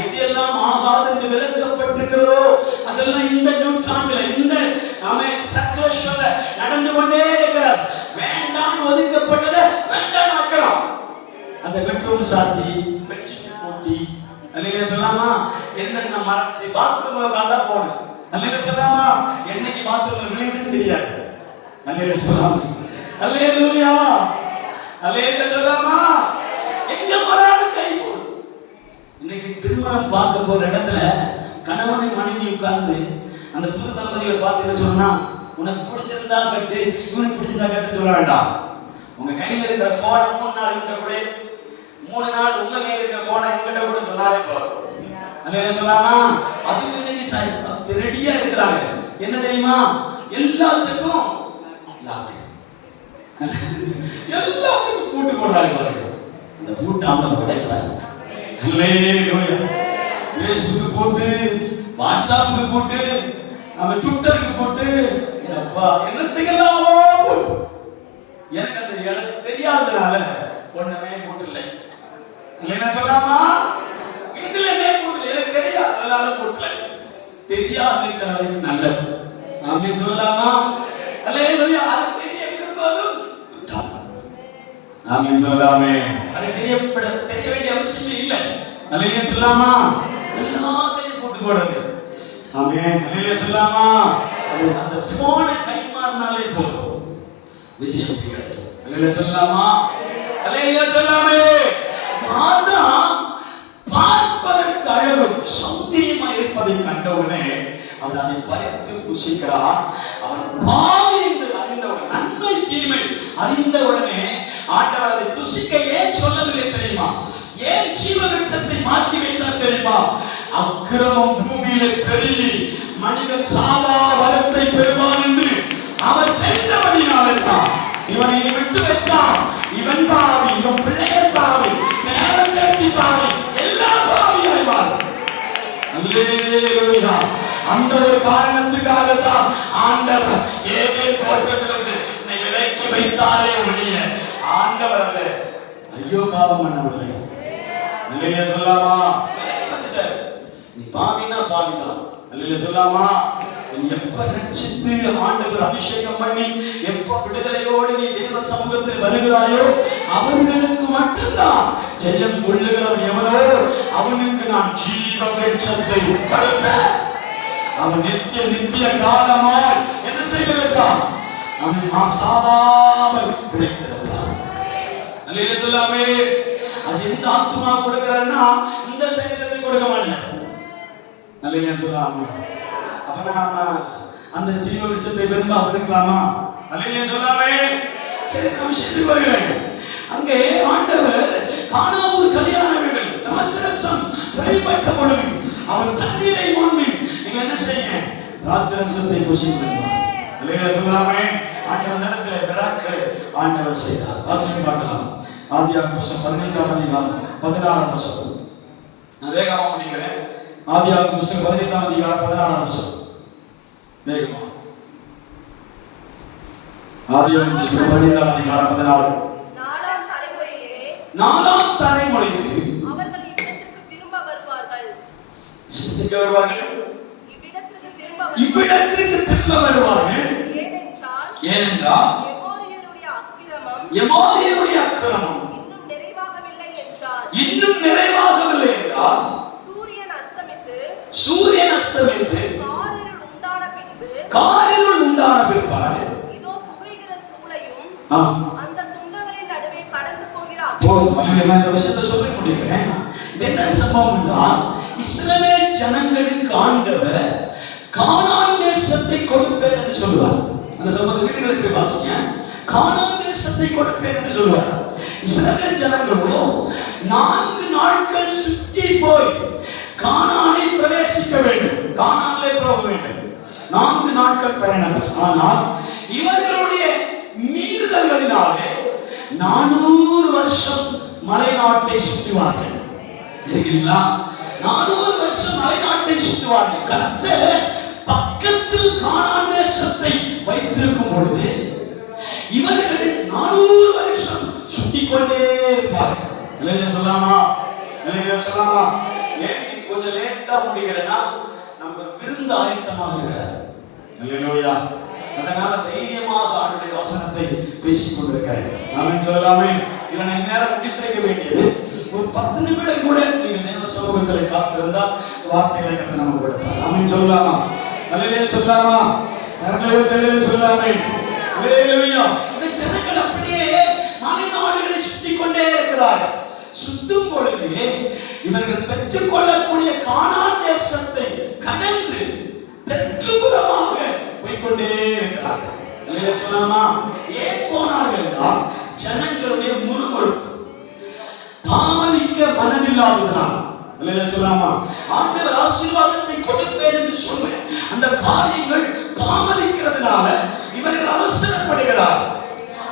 எதெல்லாம் ஆகாது என்று விளக்கப்பட்டிருக்கிறதோ அதெல்லாம் இந்த நூற்றாண்டுல இந்த சக்ரஸ்வர நடந்து கொண்டே இருக்கிறார். வேண்டாம் ஒதுக்கப்பட்டதை வேண்டாம் ஆக்கலாம். அந்த பெட்ரூம் சாத்தி பெட்ஷீட் போட்டி, அல்லேலூயா சொல்லாமா? என்னென்ன மறைச்சு பாத்ரூம்ல உட்கார்ந்தா போன, அல்லேலூயா சொல்லாமா? என்னைக்கு பாத்ரூம்ல விழுதுன்னு தெரியாது. அல்லேலூயா சொல்லாமா? அல்லேலூயா. அல்லேலூயா சொல்லாமா? எங்க போறாலும் கை போடு. இன்னைக்கு திருமணம் பார்க்க போற இடத்துல கணவனை மனைவி உட்கார்ந்து அந்த புது தம்பதிகளை பார்த்து சொன்னா, உனக்கு பிடிச்சிருந்தா கட்டு, இவனுக்கு பிடிச்சிருந்தா கட்டு சொல்ல வேண்டாம். உங்க கையில இருக்கிற போனை 3 நாள் என்கிட்ட கூட, 3 நாள் உங்க கையில இருக்கிற போனை என்கிட்ட கூட சொன்னாலே போதும். அல்லேலூயா சொல்லாமா? அதுக்கு இன்னைக்கு ரெடியா இருக்கிறாங்க. என்ன தெரியுமா? எல்லாத்துக்கும் லாக், எல்லாத்துக்கும் பூட்டு போடுறாங்க பாருங்க. அந்த பூட்டு அவங்க உடைக்கிறாங்க. அல்லேலூயா. ஃபேஸ்புக் போட்டு, வாட்ஸ்அப்புக்கு போட்டு, அவன் ட்விட்டருக்கு போட்டு அப்பா என்னத்துக்கெல்லாமோ போட்டு எனக்கு அந்த இடம் தெரியாததுனால ஒண்ணுமே போட்டுல இல்லைன்னா சொல்லாமா இதுலமே போட்டுல எனக்கு தெரியாது அதனால போட்டுல தெரியாது இருக்கிறவருக்கு நல்லது ஆமென் சொல்லலாமா அல்லேலூயா அது தெரிய விரும்புவதும் குற்றம் ஆமென் சொல்லலாமே அது தெரிய வேண்டிய அவசியம் இல்லை அல்லேலூயா சொல்லலாமா எல்லாத்தையும் போட்டு போடுறது ஆமென் அல்லேலூயா சொல்லலாமா அந்த போனை கைமாறினாலே போதும் விஷயம் கிடைக்கும் அல்லேலூயா சொல்லலாமா அல்லேலூயா சொல்லாமே ஆதாம் பார்ப்பதற்கு அழகு சௌந்தரியமா இருப்பதை கண்டவுடனே அவன் அதை பறித்து புசிக்கிறான் அவன் பாவி என்று அறிந்தவுடன் நன்மை தீமை அறிந்தவுடனே ஆண்டவர் அதை புசிக்க ஏன் சொல்லவில்லை தெரியுமா ஏன் ஜீவ விருட்சத்தை மாற்றி வைத்தார் தெரியுமா அக்கிரமம் பூமியிலே பெருகி மனிதன் சாவா வரத்தை பெறுவான் என்று அவர் தெரிந்தபடினாலே தான் இவனை விட்டு வச்சான் இவன் பாவி இவன் பிள்ளைகள் பாவி நேரம் பேட்டி பாவி எல்லா பாவியாய் மாறும் அல்லேலூயா அந்த ஒரு காரணத்துக்காக தான் ஆண்டவர் ஏதேன் தோட்டத்திலிருந்து என்னை விலக்கி வைத்தாரே ஒழிய ஆண்டவர் அல்ல ஐயோ பாவம் பண்ணவில்லை அல்லேலூயா சொல்லாமா நீ பாவினா பாவிதான் அல்லேலூயா சொல்லாமா எப்ப ரட்சித்து ஆண்டவர் அபிஷேகம் பண்ணி எப்ப விடுதலையோடு நீ தேவ சமூகத்தில் வருகிறாயோ அவர்களுக்கு மட்டும்தான் ஜெயம் கொள்ளுகிறவன் எவனோ அவனுக்கு நான் ஜீவ விருட்சத்தை கொடுப்பேன் அவன் நித்திய காலமாய் என்ன செய்திருப்பான் அவன் சாவாமல் பிழைத்திருப்பான் அல்லேலூயா சொல்லாமே அது எந்த ஆத்துமா கொடுக்கிறான்னா இந்த சரீரத்தை கொடுக்க மாட்டேன் அல்லேலூயா சொல்லாமா அப்ப நாம அந்த ஜீவ விருட்சத்தை விரும்ப இருக்கலாமா அல்லேலூயா சொல்லாமே சரி நான் விஷயத்துக்கு வருகிறேன் அங்கே ஆண்டவர் கானாவூர் கல்யாண வீடு திராட்சரசம் பிழைப்பட்ட பொழுது அவன் தண்ணீரை மொண்டு நீங்க என்ன செய்யுங்க திராட்சரசத்தை புசிங்க அல்லேலூயா சொல்லாமே ஆண்டவர் நடத்துல மிராக்கிள் ஆண்டவர் செய்தார் வாசிக்க பார்க்கலாம் ஆதியாகமம் புத்தகம் 15ஆம் அதிகாரம் 16ஆம் வசனம் நான் வேகமா முடிக்கிறேன் ஆதியாகமம் புத்தகம் 15ஆம் அதிகாரம் 16ஆம் வசனம் வேகமா ஆதியாகமம் புத்தகம் 15ஆம் அதிகாரம் 16 நாலாம் தலைமுறைக்கு அவர்கள் இவ்விடத்திற்கு திரும்ப வருவார்கள் இவ்விடத்திற்கு திரும்ப வருவார்கள் ஏனென்றால் எமோரியருடைய அக்கிரமம் இன்னும் நிறைவாகவில்லை என்றால் சூரியன் அஸ்தமித்து காரிருள் உண்டான பிற்பாடு இதோ புகைகிற சூளையும் அந்த துண்டங்களின் நடுவே கடந்து போகிறார். நான் இந்த விஷயத்தை சொல்லி முடிக்கிறேன். இது என்ன சம்பவம் என்றால் இஸ்ரவேல் ஜனங்களுக்கு ஆண்டவர் கானான் தேசத்தை கொடுப்பேன் என்று சொல்லுவார். அந்த சம்பவத்தை வீடுகளுக்கு வாசிங்க. கானான் தேசத்தை கொடுப்பேன் என்று சொல்லுவார். இஸ்ரவேல் ஜனங்களோ 4 நாட்கள் சுற்றி போய் கானானை பிரவேசிக்க வேண்டும், கானானிலே போக வேண்டும். 4 நாட்கள் பயணம். ஆனால் இவர்களுடைய மீறுதல்களினாலே 400 வருஷம் மலைநாட்டை சுற்றுவார்கள். இருக்கிறீங்களா? 400 வருஷம் மலைநாட்டை சுற்றுவார்கள். கர்த்தர் பக்கத்தில் கானான் தேசத்தை வைத்திருக்கும் பொழுது இவர்கள் 400 வருஷம் சுற்றி கொண்டே இருப்பார்கள். இல்லையா சொல்லலாமா? இல்லையா சொல்லலாமா? ஏன் கொஞ்சம் லேட்டா முடிக்கிறேன்னா நம்ம விருந்து ஆயத்தமாக இருக்கிறார். அல்லேலூயா. அதனால தைரியமாக ஆண்டுடைய வசனத்தை பேசிக் கொண்டிருக்கிறேன். நான் சொல்லலாமே, இல்லை நேரம் முடித்திருக்க வேண்டியது ஒரு 10 நிமிடம் கூட நீங்க தேவ சமூகத்தில் காத்திருந்தால் வார்த்தைகளை கற்று நம்ம கொடுத்தார். ஆமென் சொல்லலாமா? அல்லேலூயா சொல்லலாமா? அல்லேலூயா சொல்லலாமே. அல்லேலூயா. இந்த ஜனங்கள் அப்படியே மலைநாடுகளை சுற்றி கொண்டே இருக்கிறார்கள். சுத்தும் பொழுது இவர்கள் பெற்றுக் கொள்ளக்கூடிய கானான் தேசத்தை கடந்து தெற்கு புறமாக போய்கொண்டே இருக்கிறார்கள். அல்லேலூயா சொல்லலாமா? ஏன் போனார்கள் என்றால் ஜனங்களுடைய முறுமுறுப்பு, தாமதிக்க மனதில்லாததுதான். அல்லேலூயா சொல்லலாமா? ஆண்டவர் ஆசீர்வாதத்தை கொடுப்பேன் என்று சொன்ன அந்த காரியங்கள் தாமதிக்கிறதுனால இவர்கள் அவசரப்படுகிறார்.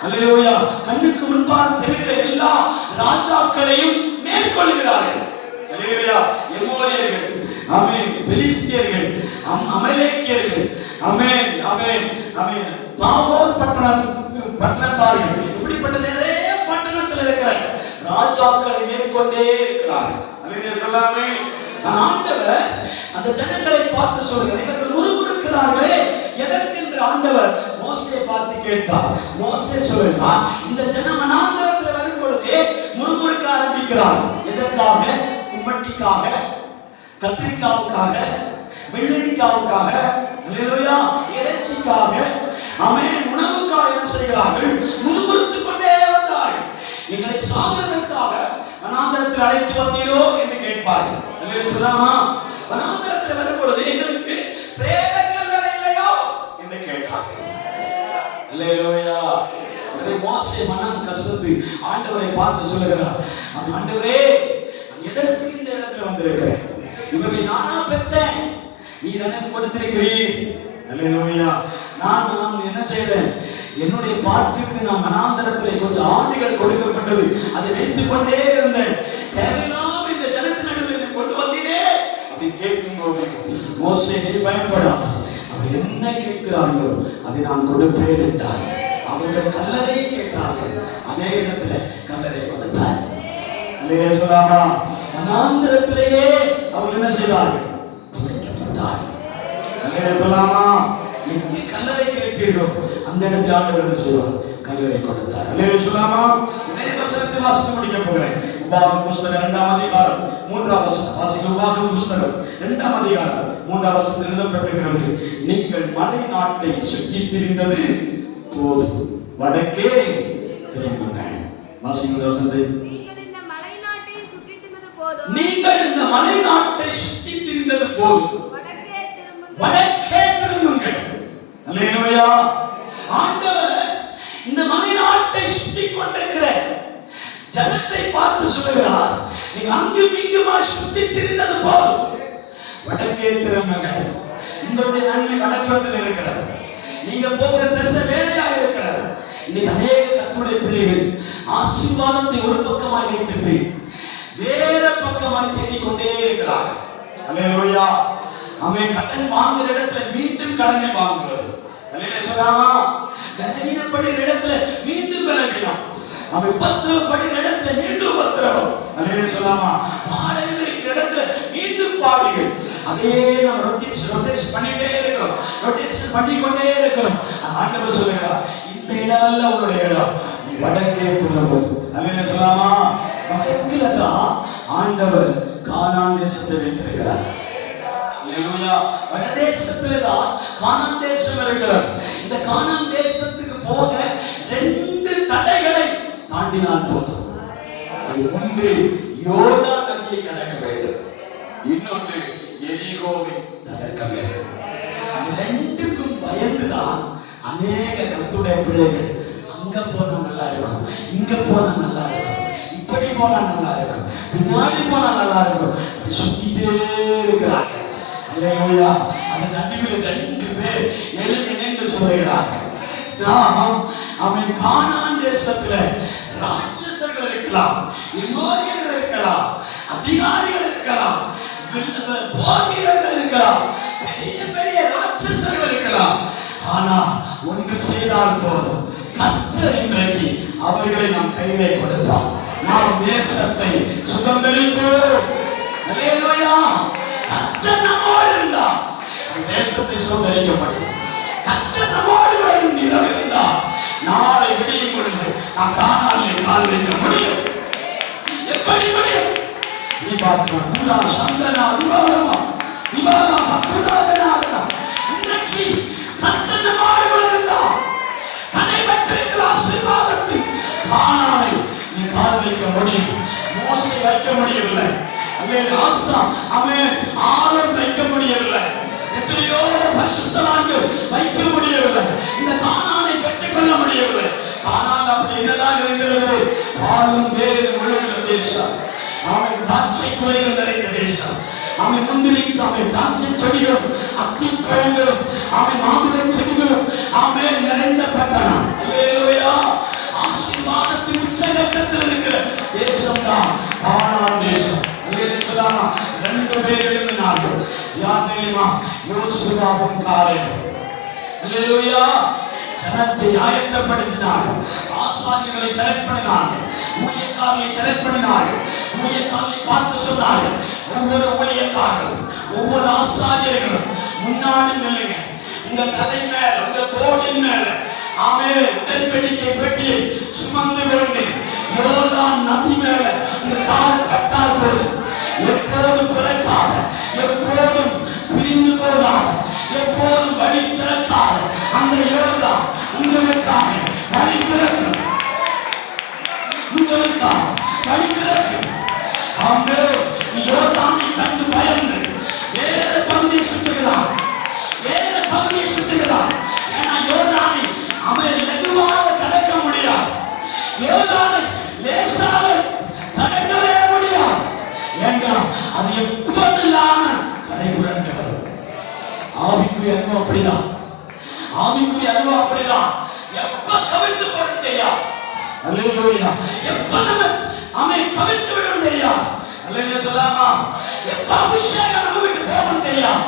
அல்லேலூயா. கண்ணுக்கு முன்பாக தெரிகிற எல்லா ராஜாக்களையும் மேற்கொள்கிறார்கள். அல்லேலூயா. எமோரியர்கள், ஆமென், பெலிஸ்தியர்கள், அமலேக்கியர்கள், ஆமென் ஆமென் ஆமென், தாகோர் பட்டணத்தார்கள், இப்படிப்பட்ட நிறைய பட்டணத்தில் இருக்கிற ராஜாக்களை மேற்கொண்டே இருக்கிறார். அல்லேலூயா சொல்லாமே. ஆண்டவர் அந்த ஜனங்களை பார்த்து சொல்கிறார், இவர்கள் முறுமுறுக்கிறார்களே எதற்கென்று ஆண்டவர் மோசேயை பார்த்து கேட்டார். மோசே சொல்கிறார், இந்த ஜனம் வனாந்தரத்தில் வரும் பொழுதே முறுமுறுக்க ஆரம்பிக்கிறார். எதற்காக? கும்மட்டிக்காக, கத்திரிக்காவுக்காக, வெள்ளரிக்காவுக்காக, அல்லேலூயா, இறைச்சிக்காக, ஆமென், உணவுக்காக என்ன செய்கிறார்கள்? முறுமுறுத்துக் கொண்டே வந்தார்கள். எங்களை சாகிறதற்காக வனாந்தரத்தில் அழைத்து வந்தீரோ என்று கேட்பார்கள். அல்லேலூயா சொல்லாமா. வனாந்தரத்தில் வரும் பொழுது எங்களுக்கு பிரேத கல்லறை இல்லையோ என்று கேட்டார்கள். அல்லேலூயா. மோசே மனம் கசந்து ஆண்டவரை பார்த்து சொல்லுகிறார், ஆண்டவரே, எதற்கு இந்த இடத்துல வந்திருக்கிறேன்? இவர்களை நானா பெற்றேன், நீர் எனக்கு கொடுத்திருக்கிறீர். அல்லேலூயா. நான் என்ன செய்தேன்? என்னுடைய பாட்டுக்கு நான் வனாந்தரத்திலே கொஞ்சம் ஆண்டுகள் கொடுக்கப்பட்டது, அதை வைத்துக் கொண்டே இருந்தேன். தேவையில்லாம இந்த ஜனத்தின் நடுவில் என்னை கொண்டு வந்தீரே அப்படி கேட்கும் போது மோசே, நீ பயப்படாத, அவர் என்ன கேட்கிறார்களோ அதை நான் கொடுப்பேன் என்றார். அவர்கள் கல்லறையை கேட்டார்கள், அதே இடத்துல கல்லறை கொடுத்தார். அல்லேலூயா சொல்லாமா. வனாந்தரத்திலேயே அவர்கள் என்ன செய்தார்கள்? புதைக்கப்பட்டார். அல்லேலூயா சொல்லாமா. எங்கே கல்லறை கேட்பீர்களோ அந்த இடத்தில் ஆண்டவர் என்ன செய்வார்? கல்லறை கொடுத்தார். அல்லேலூயா சொல்லாமா. இதே வசனத்தை வாசித்து முடிக்க போகிறேன். உபாகம புஸ்தகம் 2ஆம் அதிகாரம் 3ஆம் வசனம் வாசிக்க. உபாகம புஸ்தகம் 2ஆம் அதிகாரம் 3ஆம் வசனத்தில் எழுதப்பட்டிருக்கிறது, நீங்கள் மலை நாட்டை சுற்றி திரிந்தது போதும், வடக்கே திரும்புங்கள். வாசிக்க வசனத்தை. நீங்கள் இந்த மலை நாட்டை சுற்றி திரிந்தது போதும், நீங்கள் இந்த மலை நாட்டை சுற்றி திரிந்தது போதும், வடக்கே திரும்புங்கள். வடக்கே திரும்புங்கள். அல்லேலூயா. ஆண்டவர் இந்த மலை நாட்டை சுற்றி கொண்டிருக்கிற ஜனத்தை பார்த்து சொல்லுகிறார், நீங்க அங்கும் இங்குமாய் சுற்றி திரிந்தது போதும், வடக்கே திரும்புங்கள். உங்களுடைய நன்மை வடக்குறத்தில் இருக்கிறது. நீங்க போகிற திசை வேலையாக இருக்கிறது. இன்னைக்கு அநேக கர்த்தருடைய பிள்ளைகள் ஆசீர்வாதத்தை ஒரு பக்கமாய் வைத்துட்டு வேற பக்கமாய் தேடிக்கொண்டே இருக்கிறார். அல்லேலூயா. அவன் கடன் வாங்குற இடத்துல மீண்டும் கடனை வாங்குவது. அல்லேலூயா சொல்லாமா. பலவீனப்படுகிற இடத்துல மீண்டும் பலவீனம், அவன் உபத்திரவப்படுகிற இடத்துல மீண்டும் உபத்திரவம். அல்லேலூயா சொல்லாமா. பாடல் இருக்கிற இடத்துல மீண்டும் பாடுகள். அதே நம்ம ரொட்டேஷன் பண்ணிட்டே இருக்கிறோம், ரொட்டேஷன் பண்ணிக்கொண்டே இருக்கிறோம். ஆண்டவர் சொல்லுகிறார், இந்த இடமல்ல உங்களுடைய இடம், நீ வடக்கே திரும்பு. அல்லேலூயா சொல்லாமா. வடக்குல தான் ஆண்டவர் கானான் தேசத்தை வைத்திருக்கிறார். அல்லேலூயா. வடதேசத்திலே தான் கானான் தேசம் இருக்கிறது. இந்த கானான் தேசத்துக்கு போக 2 தடைகளை தாண்டினால் போதும். அது ஒன்று யோர்தான் நதியை கடக்க வேண்டும், இன்னொன்று எரிகோவை தகர்க்க வேண்டும். இந்த 2க்கும் பயந்துதான் அநேக கர்த்தருடைய பிள்ளைகள் அங்க போனா நல்லா இருக்கும், இங்க போனா நல்லா இருக்கும், இப்படி போனா நல்லா இருக்கும், பின்னாடி போனா நல்லா இருக்கும், சுத்திட்டே இருக்கிறார்கள். அல்லேலூயா. அந்த நடுவில் 2 பேர் எழுந்து நின்று சொல்கிறார்கள், நாம் அவன் கானான் தேசத்துல ராட்சசர்கள் இருக்கலாம், எமோரியர்கள் இருக்கலாம், அதிகாரிகள் இருக்கலாம், போதீரர்கள் இருக்கலாம், பெரிய பெரிய ராட்சசர்கள் இருக்கலாம். ஆனா ஒன்று செய்தால் போதும், கர்த்தர் இன்றைக்கு அவர்களை நாம் கையிலே கொடுத்தார், நாம் தேசத்தை சுதந்திரிப்போம். அல்லேலூயா. கர்த்தர் நம்மோடு இருந்தார், தேசத்தை சுதந்திரிக்க முடியும். கர்த்தர் நம்மோடு கூட இருந்தார், நாளை விடியும் பொழுது நாம் கானானிலே கால் வைக்க முடியும். எப்படி முடியும்? நீ பார்க்கிறோம், துலா சந்தனா விவாதமா விவாதம் பத்துடாதனா. இன்னைக்கு கர்த்தர் நம்மோடு கூட இருந்தார், நடைபெற்றிருக்கிற ஆசீர்வாதத்தில் கானானை நீ கால் வைக்க முடியும். மோசே வைக்க முடியவில்லை, ஆரோன் வைக்க முடியவில்லை, எத்தனையோ பரிசுத்தவான்கள் வைக்க முடியவில்லை, இந்த கானானை பெற்றுக்கொள்ள முடியவில்லை. கானான் அப்படி என்னதான் இருக்கிறது? பாலும் வேறு ஒழுங்குள்ள தேசம், அவன் திராட்சை குலைகள் நிறைந்த தேசம், அவன் முந்திரிக்கு அவன் திராட்சை செடிகளும் அத்தி பழங்களும் அவன் மாம்பழ செடிகளும் அவன் நிறைந்த பட்டணம். அல்லேலூயா. ஆசீர்வாதத்தின் உச்சகட்டத்தில் இருக்கிற தேசம் தான் கானான் தேசம். அல்லேலூயா சொல்லாமா. 2 பேர் எழுதினார்கள், யோசுவாவின் காலம். அல்லேலூயா. ஜனத்தை ஆயத்தப்படுத்தினார்கள், ஆசாரியர்களை செலக்ட் பண்ணினார்கள், ஊழியக்காரர்களை செலக்ட் பண்ணினார்கள், ஊழியக்காரர்களை பார்த்து சொன்னார்கள், ஒவ்வொரு ஊழியக்காரர்களும் ஒவ்வொரு ஆசாரியர்களும் முன்னாடி நில்லுங்க, உங்க தலை மேல உங்க தோளின் மேல உடன்படிக்கை பெட்டியை சுமந்து கொண்டு யோர்தான் நதி மேல உங்க கால் பட்டால் போதும், எப்போதும் பிறக்காத, எப்போதும் பிரிந்து போகாத, எப்போதும் வழி திறக்காத அந்த யோர்தான் உங்களுக்காக வழி திறக்கும், உங்களுக்காக வழி திறக்கும். நீ யோர்தானை கண்டு பயந்து வேற பகுதியை சுற்றுகிறான், வேற பகுதியை சுற்றுகிறான். ஏன்னா யோர்தானை அவன் லகுவாக கடக்க முடியாது, யோர்தானை லேசாக கடக்கவே முடியாது. ஏன்னா அது எப்போது இல்லாம கரை புரண்டு வரும். ஆவிக்குரிய அனுபவம் அப்படிதான், ஆவிக்குரிய அனுபவம் அப்படிதான். எப்ப கவிழ்த்து போறது தெரியாது. அல்லேலூயா. எப்ப நம்ம அவன் கவிழ்த்து விடுறது தெரியாது. அல்லேலூயா சொல்லாமா. எப்ப அபிஷேகம் நம்ம விட்டு போகிறது தெரியாது,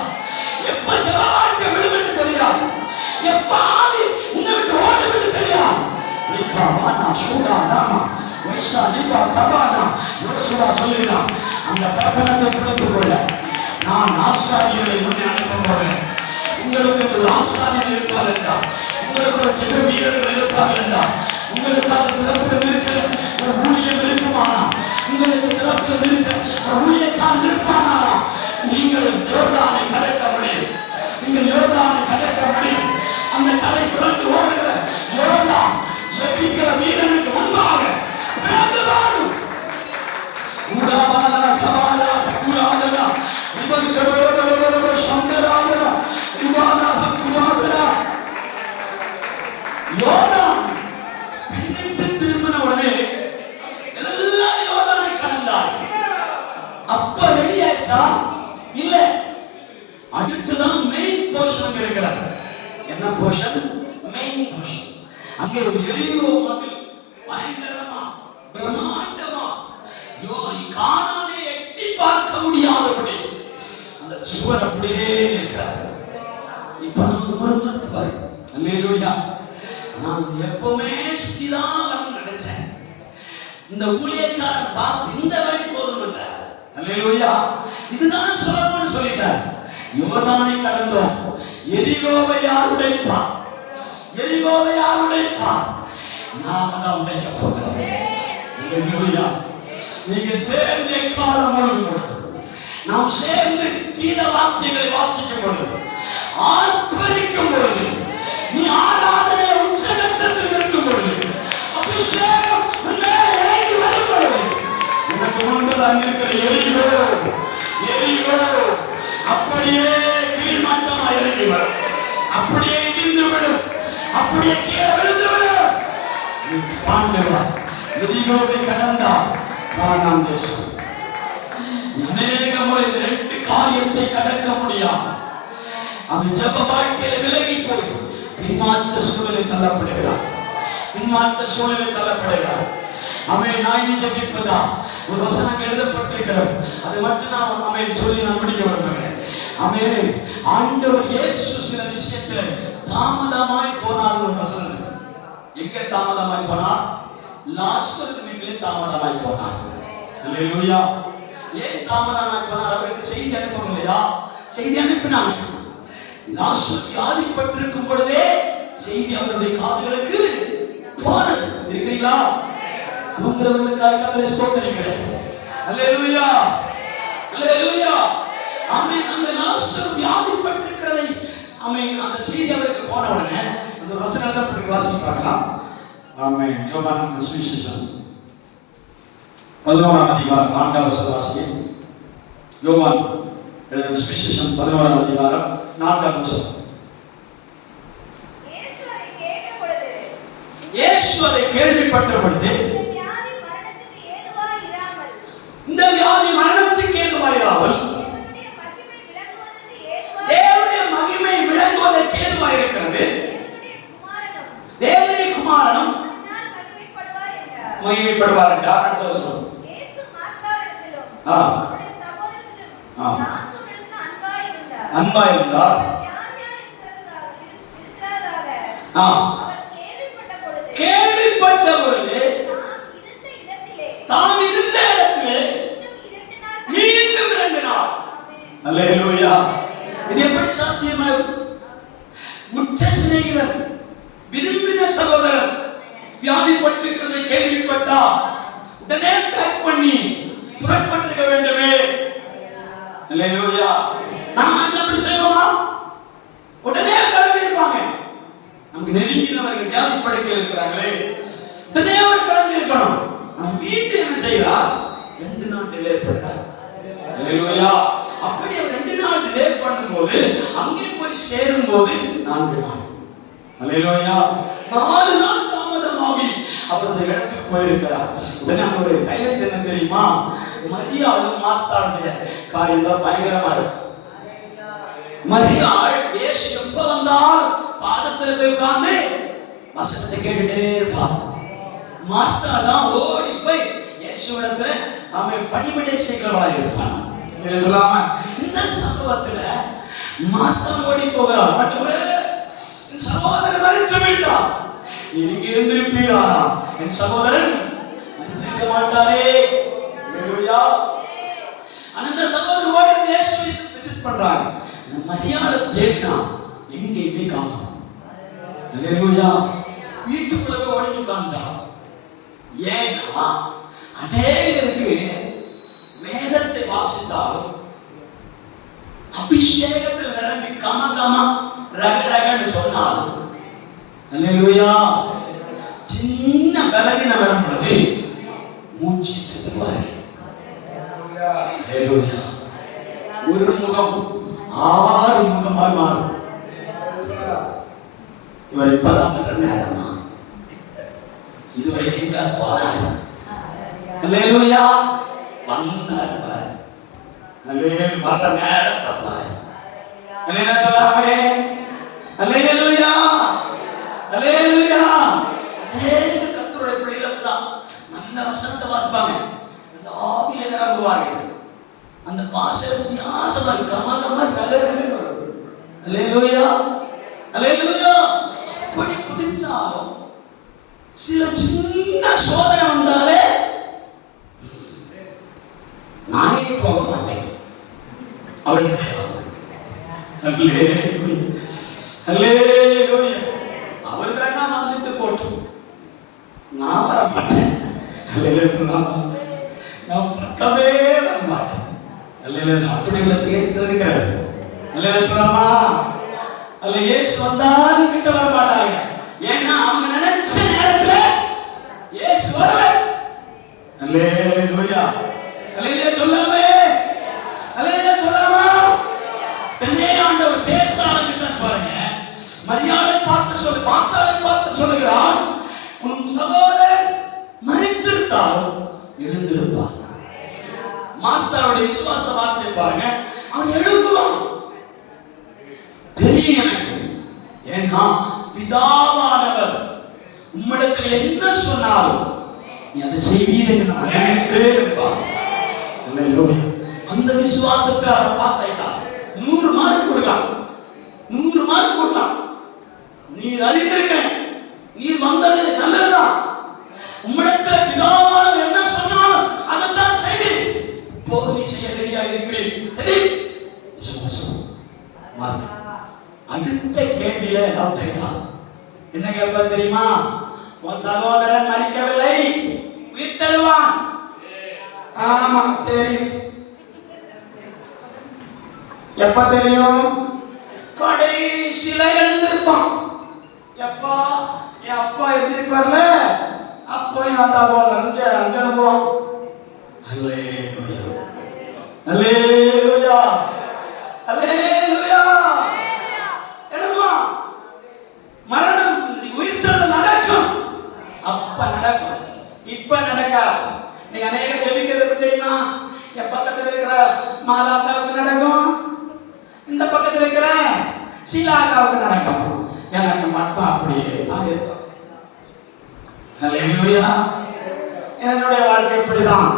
எப்ப ஜெப வாழ்க்கை விடுவிட்டு தெரியாது, எப்ப ஆவி உன்னை விட்டு ஓடுவிட்டு தெரியாது. யோசுவா சொல்லுகிறான், அந்த பட்டணத்தை பிடித்துக் கொள்ள நான் ஆசாரியர்களை முன்னே அனுப்ப போறேன். உங்களுக்கு ஒரு ஆசாரியர் இருப்பார் என்றால், உங்களுக்கு ஒரு ஜெப வீரர்கள் இருப்பார்கள் என்றால், உங்களுக்காக திறப்பில் இருக்கிற ஒரு ஊழியம் இருக்குமானா, உங்களுக்கு திறப்பில் இருக்கிற ஒரு ஊழியக்காரன் இருப்பானா, நீங்கள் யோர்தானை கடக்க முடியும், நீங்கள் யோர்தானை கடக்க முடியும். அந்த கரை புரண்டு ஓடுகிற யோர்தான் ஜெபிக்கிற வீரனுக்கு முன்பாக பிறந்து வாழும். உடாபாலா கபாலா குராதனா இவன் கரோடரோட சந்தராதனா இவானா குராதனா. யோர்தான் பின்னிட்டு திரும்பின உடனே எல்லா யோர்தானை கடந்தார். அப்ப ரெடி ஆச்சா? இல்ல. அடுத்துதான் மெயின் போர்ஷன் இருக்கிறார். என்ன போர்ஷன்? Main portion. அங்கே ஒரு எரிகோ மதில் பயங்கரமா பிரம்மாண்டமா காணாலே எட்டி பார்க்க முடியாதபடி அந்த சுவர் அப்படியே இருக்கிறார். இப்ப நமக்கு மறுமறுப்பு பாரு. அல்லேலூயா. நான் எப்பவுமே சுற்றிதான் வரணும் நினைச்சேன், இந்த ஊழியக்காரர் பார்த்து இந்த வழி போதும் என்றார். அல்லேலூயா. இதுதான் சொல்லணும்னு சொல்லிட்டார். யோர்தானை கடந்தோம், எரிகோவை யார் உடைப்பார், எரிகோவை யார் உடைப்பார்? நாம தான் உடைக்க போகிறோம். அல்லேலூயா. நீங்க சேர்ந்து எக்காலம் முழுதும் பொழுது, நாம் சேர்ந்து கீத வார்த்தைகளை வாசிக்கும் பொழுது, ஆர்ப்பரிக்கும் பொழுது, நீ ஆராதனை உச்சகட்டத்தில் இருக்கும் பொழுது, அபிஷேகம் மேலே இறங்கி வரும் பொழுது, உனக்கு முன்பதாக இருக்கிற எரிகோ, எரிகோ அப்படியே கீழ்மட்டமா இறங்கி வரும், அப்படியே இடிந்து விடும், அப்படியே கீழே விழுந்து விடும். நீ பாண்டவா எரிகோவை கடந்தால் கானான் தேசம். அநேக முறை இந்த ரெண்டு காரியத்தை கடக்க முடியாது. அது ஜெப வாழ்க்கையில விலகி போய் பின்மாற்ற சூழலை தள்ளப்படுகிறார், பின்மாற்ற சூழலை தள்ளப்படுகிறார். அவன் நாய் ஜெபிப்பதா ஒரு வசனம் எழுதப்பட்டிருக்கிறது, அது மட்டும் நான் அவன் சொல்லி நான் முடிக்க விரும்புகிறேன். அவன் ஆண்டவர் இயேசு சில விஷயத்துல தாமதமாய் போனார். ஒரு வசனம் இருக்கு. எங்க தாமதமாய் போனார்? லாசரு வீட்டிலே தாமதமாய் போனார். அல்லேலூயா. ஏன் தாமதமாய் போனார்? அவருக்கு செய்தி அனுப்பவில்லையா? செய்தி அனுப்பினாங்க. லாசரு வியாதிப்பட்டிருக்கும் பொழுதே செய்தி அவருடைய காதுகளுக்கு போனது. இருக்கிறீங்களா? தூங்குறவர்களுக்காக கர்த்தரை ஸ்தோத்திரிக்கிறேன். அல்லேலூயா, அல்லேலூயா. ஆமென். அந்த லாசரு வியாதிப்பட்டிருக்கிறதை ஆமென் அந்த செய்தி அவருக்கு போன உடனே அந்த வசனத்தை பற்றி வாசித்து பார்க்கலாம். ஆமென். யோவான் சுவிசேஷம் 11ஆம் அதிகாரம் 4ஆம் வசனம் வாசிங்க. யோவான் எழுதின சுவிசேஷம் 11ஆம் அதிகாரம் 4ஆம் வசனம். இயேசு அதை கேள்விப்பட்ட பொழுது இந்த வியாதி மரணத்துக்கு ஏதுவாயிராமல் தேவனுடைய மகிமை விளங்குவதற்கு ஏதுவாயிருக்கிறது, தேவனுடைய குமாரனும் மகிமைப்படுவார் என்றார். அடுத்த வசனம். அன்பா இருந்தால் ஆ, கேள்விப்பட்ட பொழுது தாம் இருந்த இடத்திலே மீண்டும் 2 நாள். அல்லேலூயா. இது எப்படி சாத்தியமாகும்? உற்ற சிநேகிதர், விரும்பின சகோதரர் வியாதிப்பட்டிருக்கிறதை கேள்விப்பட்டா உடனே பேக் பண்ணி புறப்பட்டிருக்க வேண்டுமே. அல்லேலூயா. நாம எப்படி செய்வோமா? உடனே கிளம்பி இருப்பாங்க. நமக்கு நெருங்கினவர்கள் வியாதிப்படைக்க இருக்கிறாங்களே, உடனே அவர் கிளம்பி இருக்கணும். வீட்டு என்ன செய்யறார்? 2 நாள் டிலே பண்றார். அல்லேலூயா. அப்படி அவர் 2 நாள் டிலே பண்ணும்போது அங்கே போய் சேரும் போது 4 நாள். அல்லேலூயா. 4 நாள் தாமதமாகி அவர் அந்த இடத்துக்கு போயிருக்கிறார். உடனே அங்க ஒரு ஹைலைட் என்ன தெரியுமா? மரியாளும் மார்த்தாளுடைய காரியம் தான் பயங்கரமா இருக்கு. மரியாள் இயேசு எப்ப வந்தால் பாதத்துல போய் உட்கார்ந்து வசனத்தை கேட்டுட்டே இருப்பான். மார்த்தாள் ஓடி போய் இயேசுவிடத்துல அவன் பணிவிடை செய்கிறவளாக இருப்பான். சொல்லாம இந்த சம்பவத்துல மார்த்தாள் ஓடி போகிறாள். ஆண்டவரே, என் சகோதரன் மரித்து விட்டார். நீங்க இருந்திருப்பீரா? என் சகோதரன் மரித்திருக்க மாட்டாரே. அல்லேலூயா. அந்த சகோதரன் ஓடி இயேசுவை விசிட் பண்றாங்க. இந்த மரியாதை தேடினா எங்கேயுமே காணோம். அல்லேலூயா. வீட்டுக்குள்ள போய் ஓடி உட்கார்ந்தா. ஏன்னா அநேகருக்கு வேதத்தை வாசித்தாலும் அபிஷேகத்தில் நிரம்பி கம கம ரக ரகன்னு சொன்னாலும் அல்லேலூயா சின்ன பலவீனம் வரும்பொழுது மூச்சு திட்டுவாரு. அல்லேலூயா. ஒரு முகம் 6 முகமாய் மாறும். இவர் இப்பதான் வர நேரமா? இதுவரை எங்க போனார்? அல்லேலூயா. வந்தார் பார். அல்லேலூயா. வர நேரத்தை பார். அல்லேலூயா சொல்லாமே. அல்லேலூயா. அல்லேலூயா. கர்த்தருடைய பிள்ளைகள் தான் நல்ல வசனத்தை வாசிப்பாங்க. அந்த ஆவியில நிரம்புவார்கள். அந்த பாசை வித்தியாசமா கமகமா ரகரகன்னு வரும். அல்லேலூயா. அல்லேலூயா. அப்படி குதிச்சாலும் சில சின்ன சோதனை வந்தாலே நானே போக மாட்டேன். அவருக்கு அவர் வேணா வந்துட்டு போட்டும், நான் வர மாட்டேன். நான் பக்கமே வர மாட்டேன். அப்படி உள்ள சிகிச்சை இருக்கிறாரு. அல்ல சொல்லாமா? அல்ல இயேசு வந்தாலும் கிட்ட வர மாட்டாங்க. ஏன்னா அவங்க நினைச்ச நேரத்துல இயேசு வரல. அல்லேலூயா. அல்லேலூயா சொல்லாமே. அல்லேலூயா சொல்லாமா? தன்னே ஆண்டவர் பேச ஆரம்பித்தார் பாருங்க. மரியாதை பார்த்து சொல்லுகிறார், உன் சகோதரன் மரித்திருந்தாலும் எழுந்திருப்பார். மார்த்தாளுடைய விசுவாச வார்த்தை பாருங்க. அவன் எழுப்புவான். தெரியும் எனக்கு. ஏன்னா பிதாவானவர் உம்மிடத்தில் என்ன சொன்னாலும் நீ அதை செய்வீர் என்று நான் அறிவிக்கிறேன். அந்த விசுவாசத்தை அவன் பாஸ் ஆயிட்டான். 100 மார்க் கொடுக்கலாம். 100 மார்க் கொடுக்கலாம். நீர் அறிந்திருக்க, நீர் வந்தது நல்லதுதான். உம்மிடத்தில் பிதாவானவர் என்ன சொன்னாலும் அதைத்தான் செய்வீர். இப்போது நீ செய்ய ரெடியா இருக்கிறேன். தெரியும் விசுவாசம். அடுத்த கேள்வியில என்ன கேட்ப தெரியுமா? உன் சகோதரன் மரிக்கவில்லை, உயிர்த்தெழுவான். ஆமா தெரியும். எப்ப தெரியும்? கடைசியில எழுந்திருப்பான். எப்பா? என் அப்பா எழுந்திருப்பார்ல, அப்போ என் சகோதரன் எழுப்புவான். அல்லேலூயா. அல்லேலூயா. அல்லேலூயா. எழுப்புவான். மரணம் உயிர்த்தெழுதல் நடக்கும். அப்ப நடக்கும். இப்ப நடக்காது. நீங்க அநேக ஜெபிக்கிறது தெரியுமா? என் பக்கத்துல இருக்கிற மாலாக்காவுக்கு நடக்கும், இந்த பக்கத்துல இருக்கிற சீலாக்காவுக்கு நடக்கும். எனக்கு மட்டும் அப்படியே தான் இருக்கும். அல்லேலூயா. என்னுடைய வாழ்க்கை இப்படிதான்.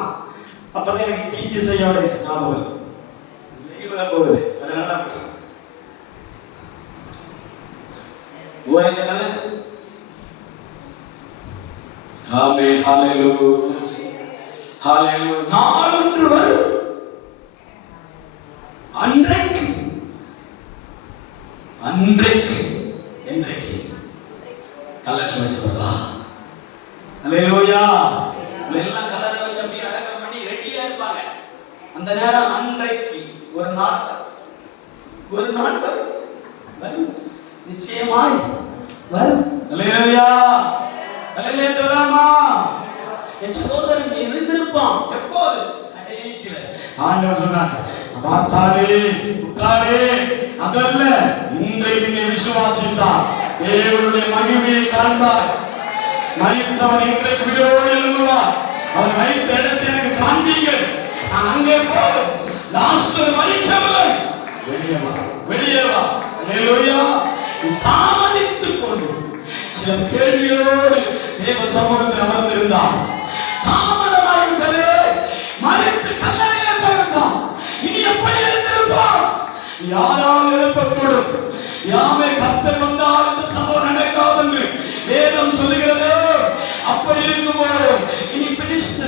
அப்பதான் எனக்கு டீச்சர் செய்யோட ஞாபகம் போகுது. அதனால ஓய்ந்தது. ஆமென். ஹalleluya. ஹalleluya. நாளொன்று வரும், அன்றைக்கு அன்றைக்கு என்றைக்கு கல்லறை வச்சவா. ஹalleluya. எல்லாம் கல்லறை வச்சு அப்படியே அடக்கம் பண்ணி ரெடியா இருப்பாங்க. அந்த நேரம் அன்றைக்கு ஒரு நாள் வரும், நிச்சயமாய் வரும். ஹalleluya. ஹalleluya சொல்லாமா. என் சகோதரன் எழுந்திருப்பான். எப்போது? கடைசியில. ஆண்டவர் சொன்னார், பார்த்தாலே உட்காரே, அதல்ல, இன்றைக்கு நீ விசுவாசித்தால் தேவனுடைய மகிமையை காண்பாய். மரித்தவன் இன்றைக்கு உயிரோடு எழும்புவார். அவர் வைத்த இடத்தை எனக்கு காண்பீங்கள். நான் அங்கே போய் லாசர் மரிக்கவில்லை, வெளியே வா, வெளியே வா. ஹalleluya. தாமதித்துக் கொண்டு சில கேள்விகளோடு தேவ சமூகத்தில் அமர்ந்திருந்தார். தாமதமாகிவிட்டது, மரித்து கல்லறையிலே போய்விட்டான். இனி எப்படி எழுந்திருப்பான்? யாரால் எழுப்பக்கூடும்? யாமே கர்த்தர் வந்தால் இந்த சம்பவம் நடக்காது என்று வேதம் சொல்லுகிறது. அப்படி இருக்கும்போது இனி finished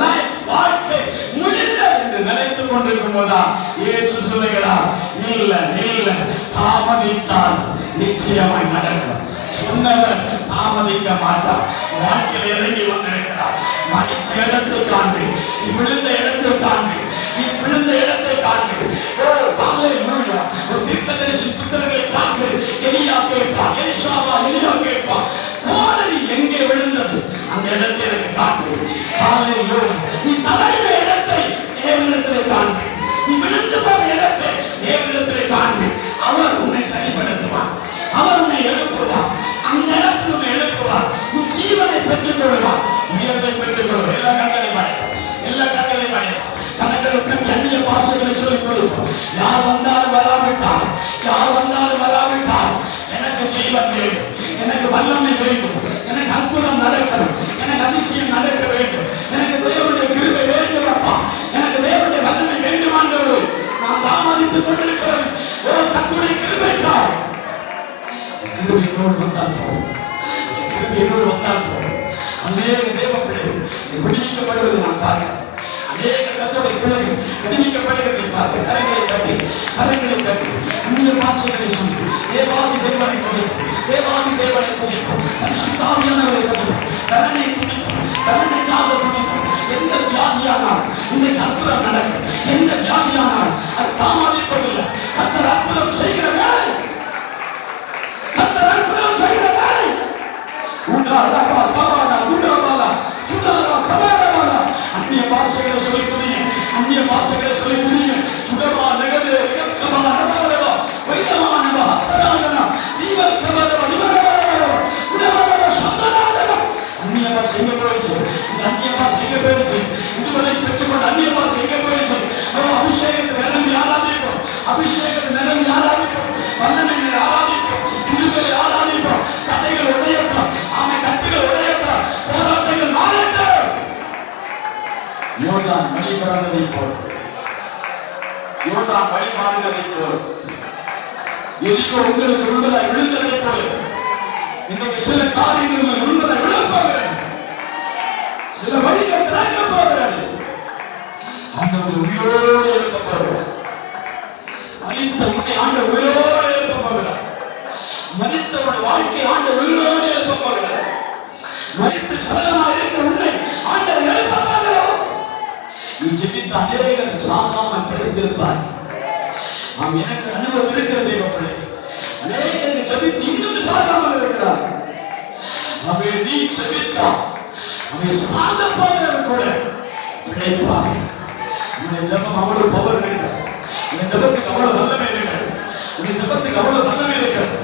life, வாழ்க்கை முடிந்தது என்று நினைத்துக் கொண்டிருக்கும் போதுதான் இயேசு சொல்லுகிறார், இல்ல இல்ல, தாமதித்தால் நிச்சயமாய் நடக்கும். சொன்னவர் தாமதிக்க மாட்டார். வாழ்க்கையில் இறங்கி வந்திருக்கிறார். மனித இடத்தை காண்பி, நீ விழுந்த இடத்தை காண்பி, நீ விழுந்த இடத்தை காண்பி. ஓ ஹalleluya. ஒரு தீர்க்கதரிசி புத்தகங்களை பார்த்து எலியா கேட்பான், எலிஷாவா எலியா கேட்பான், கோடரி எங்கே விழுந்தது அந்த இடத்தை எனக்கு காண்பி. ஹalleluya. நீ தவறின இடத்தை தேவனிடத்திலே காண்பி, நீ விழுந்து போன இடத்தை தேவனிடத்திலே காண்பி. அவர் உன்னை சரிப்படுத்துவார், அவர் உன்னை எழுப்புவார். அந்த இடத்தில் உன்னை எழுப்புவார். நீ ஜீவனை பெற்றுக் கொள்வார், உயர்வை பெற்றுக் கொள்வார். எல்லா கண்களையும் அடைக்கும், எல்லா கண்களையும் அடைக்கும். கணக்களுக்கு அந்நிய பாஷைகளை சொல்லிக் கொடுக்கும். யார் வந்தாலும் வராவிட்டால், யார் வந்தாலும் வராவிட்டால், எனக்கு ஜீவன் வேண்டும், எனக்கு வல்லமை வேண்டும், எனக்கு அற்புதம் நடக்கணும், எனக்கு அதிசயம் நடக்க வேண்டும், எனக்கு தேவனுடைய கிருபை வேண்டும் அப்பா, எனக்கு தேவனுடைய வல்லமை வேண்டும் ஆண்டவரே. நான் தாமதித்துக் கொண்டிருக்கிறேன். ஓ கர்த்தருடைய கிருபைக்காக கிருபை என்னோடு வந்தால் போதும், கிருபை என்னோடு வந்தால் போதும். அநேக தேவ பிள்ளைகள் விடுவிக்கப்படுவதை நான் பார்க்கிறேன். அநேக கர்த்தருடைய பிள்ளைகள் விடுவிக்கப்படுகிறதை பார்த்து கரங்களை தட்டி அந்நிய பாஷைகளை சொல்லி தேவாதி தேவனை துதிக்கும், தேவாதி தேவனை துதிக்கும், பரிசுத்தாவியானவரை துதிக்கும், பலனை துதிக்கும், பலனைக்காக துதிக்கும். எந்த வியாதியானால் இன்னைக்கு அற்புதம் நடக்கும். எந்த வியாதியானால் அது தாமதிப்பதில்லை. கர்த்தர் அற்புதம் செய்கிற வேலை, கர்த்தர் அற்புதம் செய்கிற வேலை. அந்நிய பாஷைகளை சொல்லி புரியுங்க, அந்நிய பாஷைகளை சொல்லி புரியுங்க. சுடமா நகது விகக்கமா நபாரவா வைதமானவா அத்தராகனா தீவக்கவரவ நிவரவரவ உடவரவ சந்தனாதவ. அந்நிய பாஷை எங்க போயிடுச்சு? இந்த அந்நிய பாஷை எங்க போயிடுச்சு? இதுவரை பெற்றுக்கொண்ட அந்நிய பாஷை எங்க போயிடுச்சு? அபிஷேகத்தை நிரம்பி ஆராதிப்போம், அபிஷேகத்தை நிரம்பி ஆராதிப்போம், வல்லமை ஆராதிப்போம், கிருபையை ஆராதிப்போம். தடைகள் உடையட்டும், ஆமை கட்டுகள் உடையட்டும், போராட்டங்கள் மாறட்டும். யோர்தான் வழி பிறந்ததை போல, யோர்தான் வழி மாறினதை போல, எரிகோ உங்களுக்கு விழுந்ததை விழுந்ததை போல, இன்னைக்கு சில காரியங்கள் விழுந்ததை விழப்போகிறது, சில வழிகள் திறக்க போகிறது. ஆண்டவர் உயிரோடு எழுப்ப போகிறார். மரித்த உன்னை ஆண்டவர் உயிரோடு எழுப்ப போகிறார். மரித்தவனுடைய வாழ்க்கை ஆண்டவர் உயிரோடு எழுப்ப போகிறார். மரித்து சடலமாக இருக்கிற உன்னை ஆண்டவர் எழுப்ப போகிறார். நீ ஜெபித்த அநேகர் சாகாமல் கிடைத்திருப்பார். நாம் எனக்கு அனுபவம் இருக்கிறது தேவப்பிள்ளை. அநேகர் ஜெபித்து இன்னும் சாகாமல் இருக்கிறார். அவன் நீ ஜெபித்தா அவன் சாக போகிறவன் கூட பிழைப்பார். இந்த ஜெபம் அவ்வளவு பவர் இருக்கிறது. இந்த ஜெபத்துக்கு அவ்வளவு வல்லமை இருக்கிறது. இந்த ஜெபத்துக்கு அவ்வளவு வல்லமை இருக்கிறது.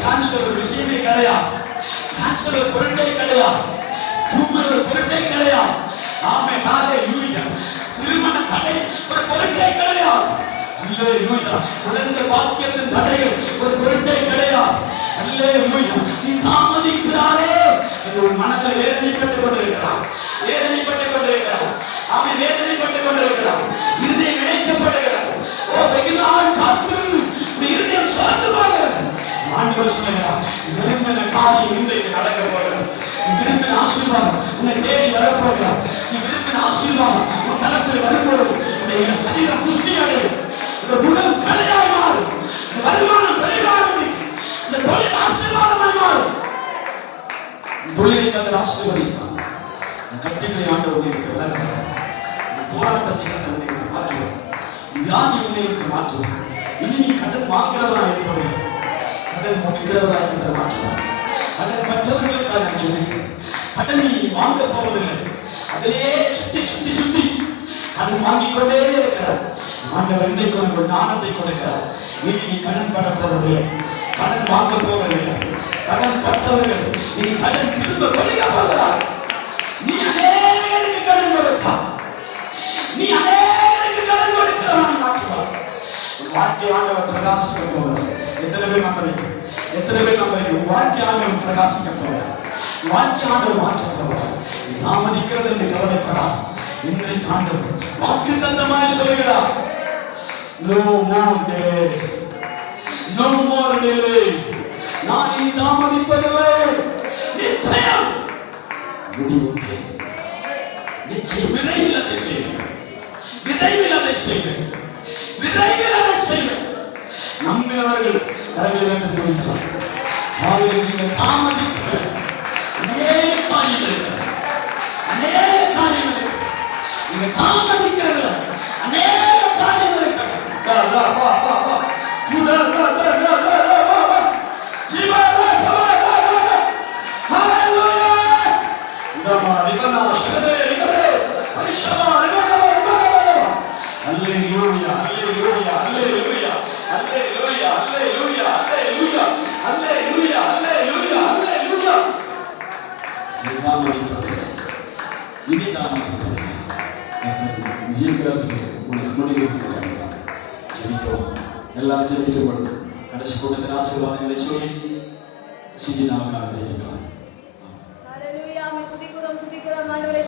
கேன்சர் ஒரு விஷயமே கிடையாது. கேன்சர் ஒரு பொருட்டே கிடையாது. டியூமர் ஒரு பொருட்டே கிடையாது. ஆமே ஹalleluya. திருமண தடை ஒரு பொருட்டே கிடையாது. ஹalleluya. குழந்தை பாக்கியத்தின் தடைகள் ஒரு பொருட்டே கிடையாது. ஹalleluya. நீ தாமதிக்கிறாரே என்று ஒரு மனதில் வேதனைப்பட்டுக் கொண்டிருக்கிறார், வேதனைப்பட்டுக் கொண்டிருக்கிறார். அவன் வேதனைப்பட்டுக் கொண்டிருக்கிறார். இருதயம் இணைக்கப்படுகிறது. ஓ வெகு நாள் காத்திருந்து இருதயம் சார்ந்து போகிறது. ஆண்டவர் சொல்லுகிறார், விரும்பின காரியம் இன்றைக்கு நடக்க போகிறது. விரும்பின ஆசீர்வாதம் உன்னை தேடி வரப்போகிறார். நீ விரும்பின ஆசீர்வாதம் உன் களத்தில் வரும்போது உன்னுடைய சரீரம் புஷ்டியடையும், இந்த குணம் கலையாய் மாறும், இந்த வருமானம் பெருக ஆரம்பிக்கும், இந்த தொழில் ஆசீர்வாதமாய் மாறும். தொழிலை கத்தர் ஆசீர்வதிப்பார். கட்டிகளை ஆண்டவர் உன்னை விட்டு விலக்குவார். போராட்டத்தை கத்தர் உன்னை விட்டு மாற்றுவார். வியாதி உன்னை விட்டு மாற்றுவார். இனி நீ கடன் வாங்குறவராய் இருப்பதில்லை, கடன் கொடுக்கிறவராய் கத்தர் மாற்றுவார். கடன் மற்றவர்களுக்காக நான் சொல்லிக்கிறேன். கடன் நீ வாங்க போவதில்லை, அதிலே சுத்தி சுத்தி சுத்தி கடன் வாங்கிக் கொண்டே இருக்கிறார். ஆண்டவர் இன்றைக்கு உனக்கு ஞானத்தை கொடுக்கிறார். இனி நீ கடன் பட போவதில்லை, கடன் வாங்க போவதில்லை. கடன் பட்டவர்கள் நீ கடன் திரும்ப கொடுக்க போகிறார். நீ அநேகருக்கு கடன் கொடுப்பார், நீ அநேகருக்கு கடன் கொடுக்கிறவனாய் மாற்றுவார். உன் வாழ்க்கை ஆண்டவர் பிரகாசிக்க போகிறார். எத்தனை பேர் நம்புறீங்க? எத்தனை பேர் நம்புறீங்க? உன் வாழ்க்கை ஆண்டவர் பிரகாசிக்க போகிறார். வாழ்க்கை ஆண்டவர் மாற்ற போகிறார். நீ தாமதிக்கிறது என்று கவலைப்படாது. இன்றைக்கு ஆண்டவர் வாக்குத்தத்தமாய் சொல்கிறார், no more delay, no more delay. நான் இனி தாமதிப்பதில்லை, நிச்சயம் முடிவுண்டே. நிச்சயம் விரைவில் அதை செய்வேன், விரைவில் அதை செய்வேன், விரைவில் அதை செய்வேன். நம்பினவர்கள் கரங்களை வைத்து முடிக்கலாம். அவர்கள் நீங்கள் தாமதிப்பதில்லை. அநேக காரியங்கள் இருக்கிறது, அநேக காரியங்கள் இருக்கிறது. நீங்க தாமதிக்கிறது அநேக காரியங்கள் இருக்கிறது. எல்லாம் ஜெபிக்கும் பொழுது கடைசி கூட்டத்தின் ஆசீர்வாதங்களை சொல்லி சிறி நமக்காக ஜெபித்தோம்.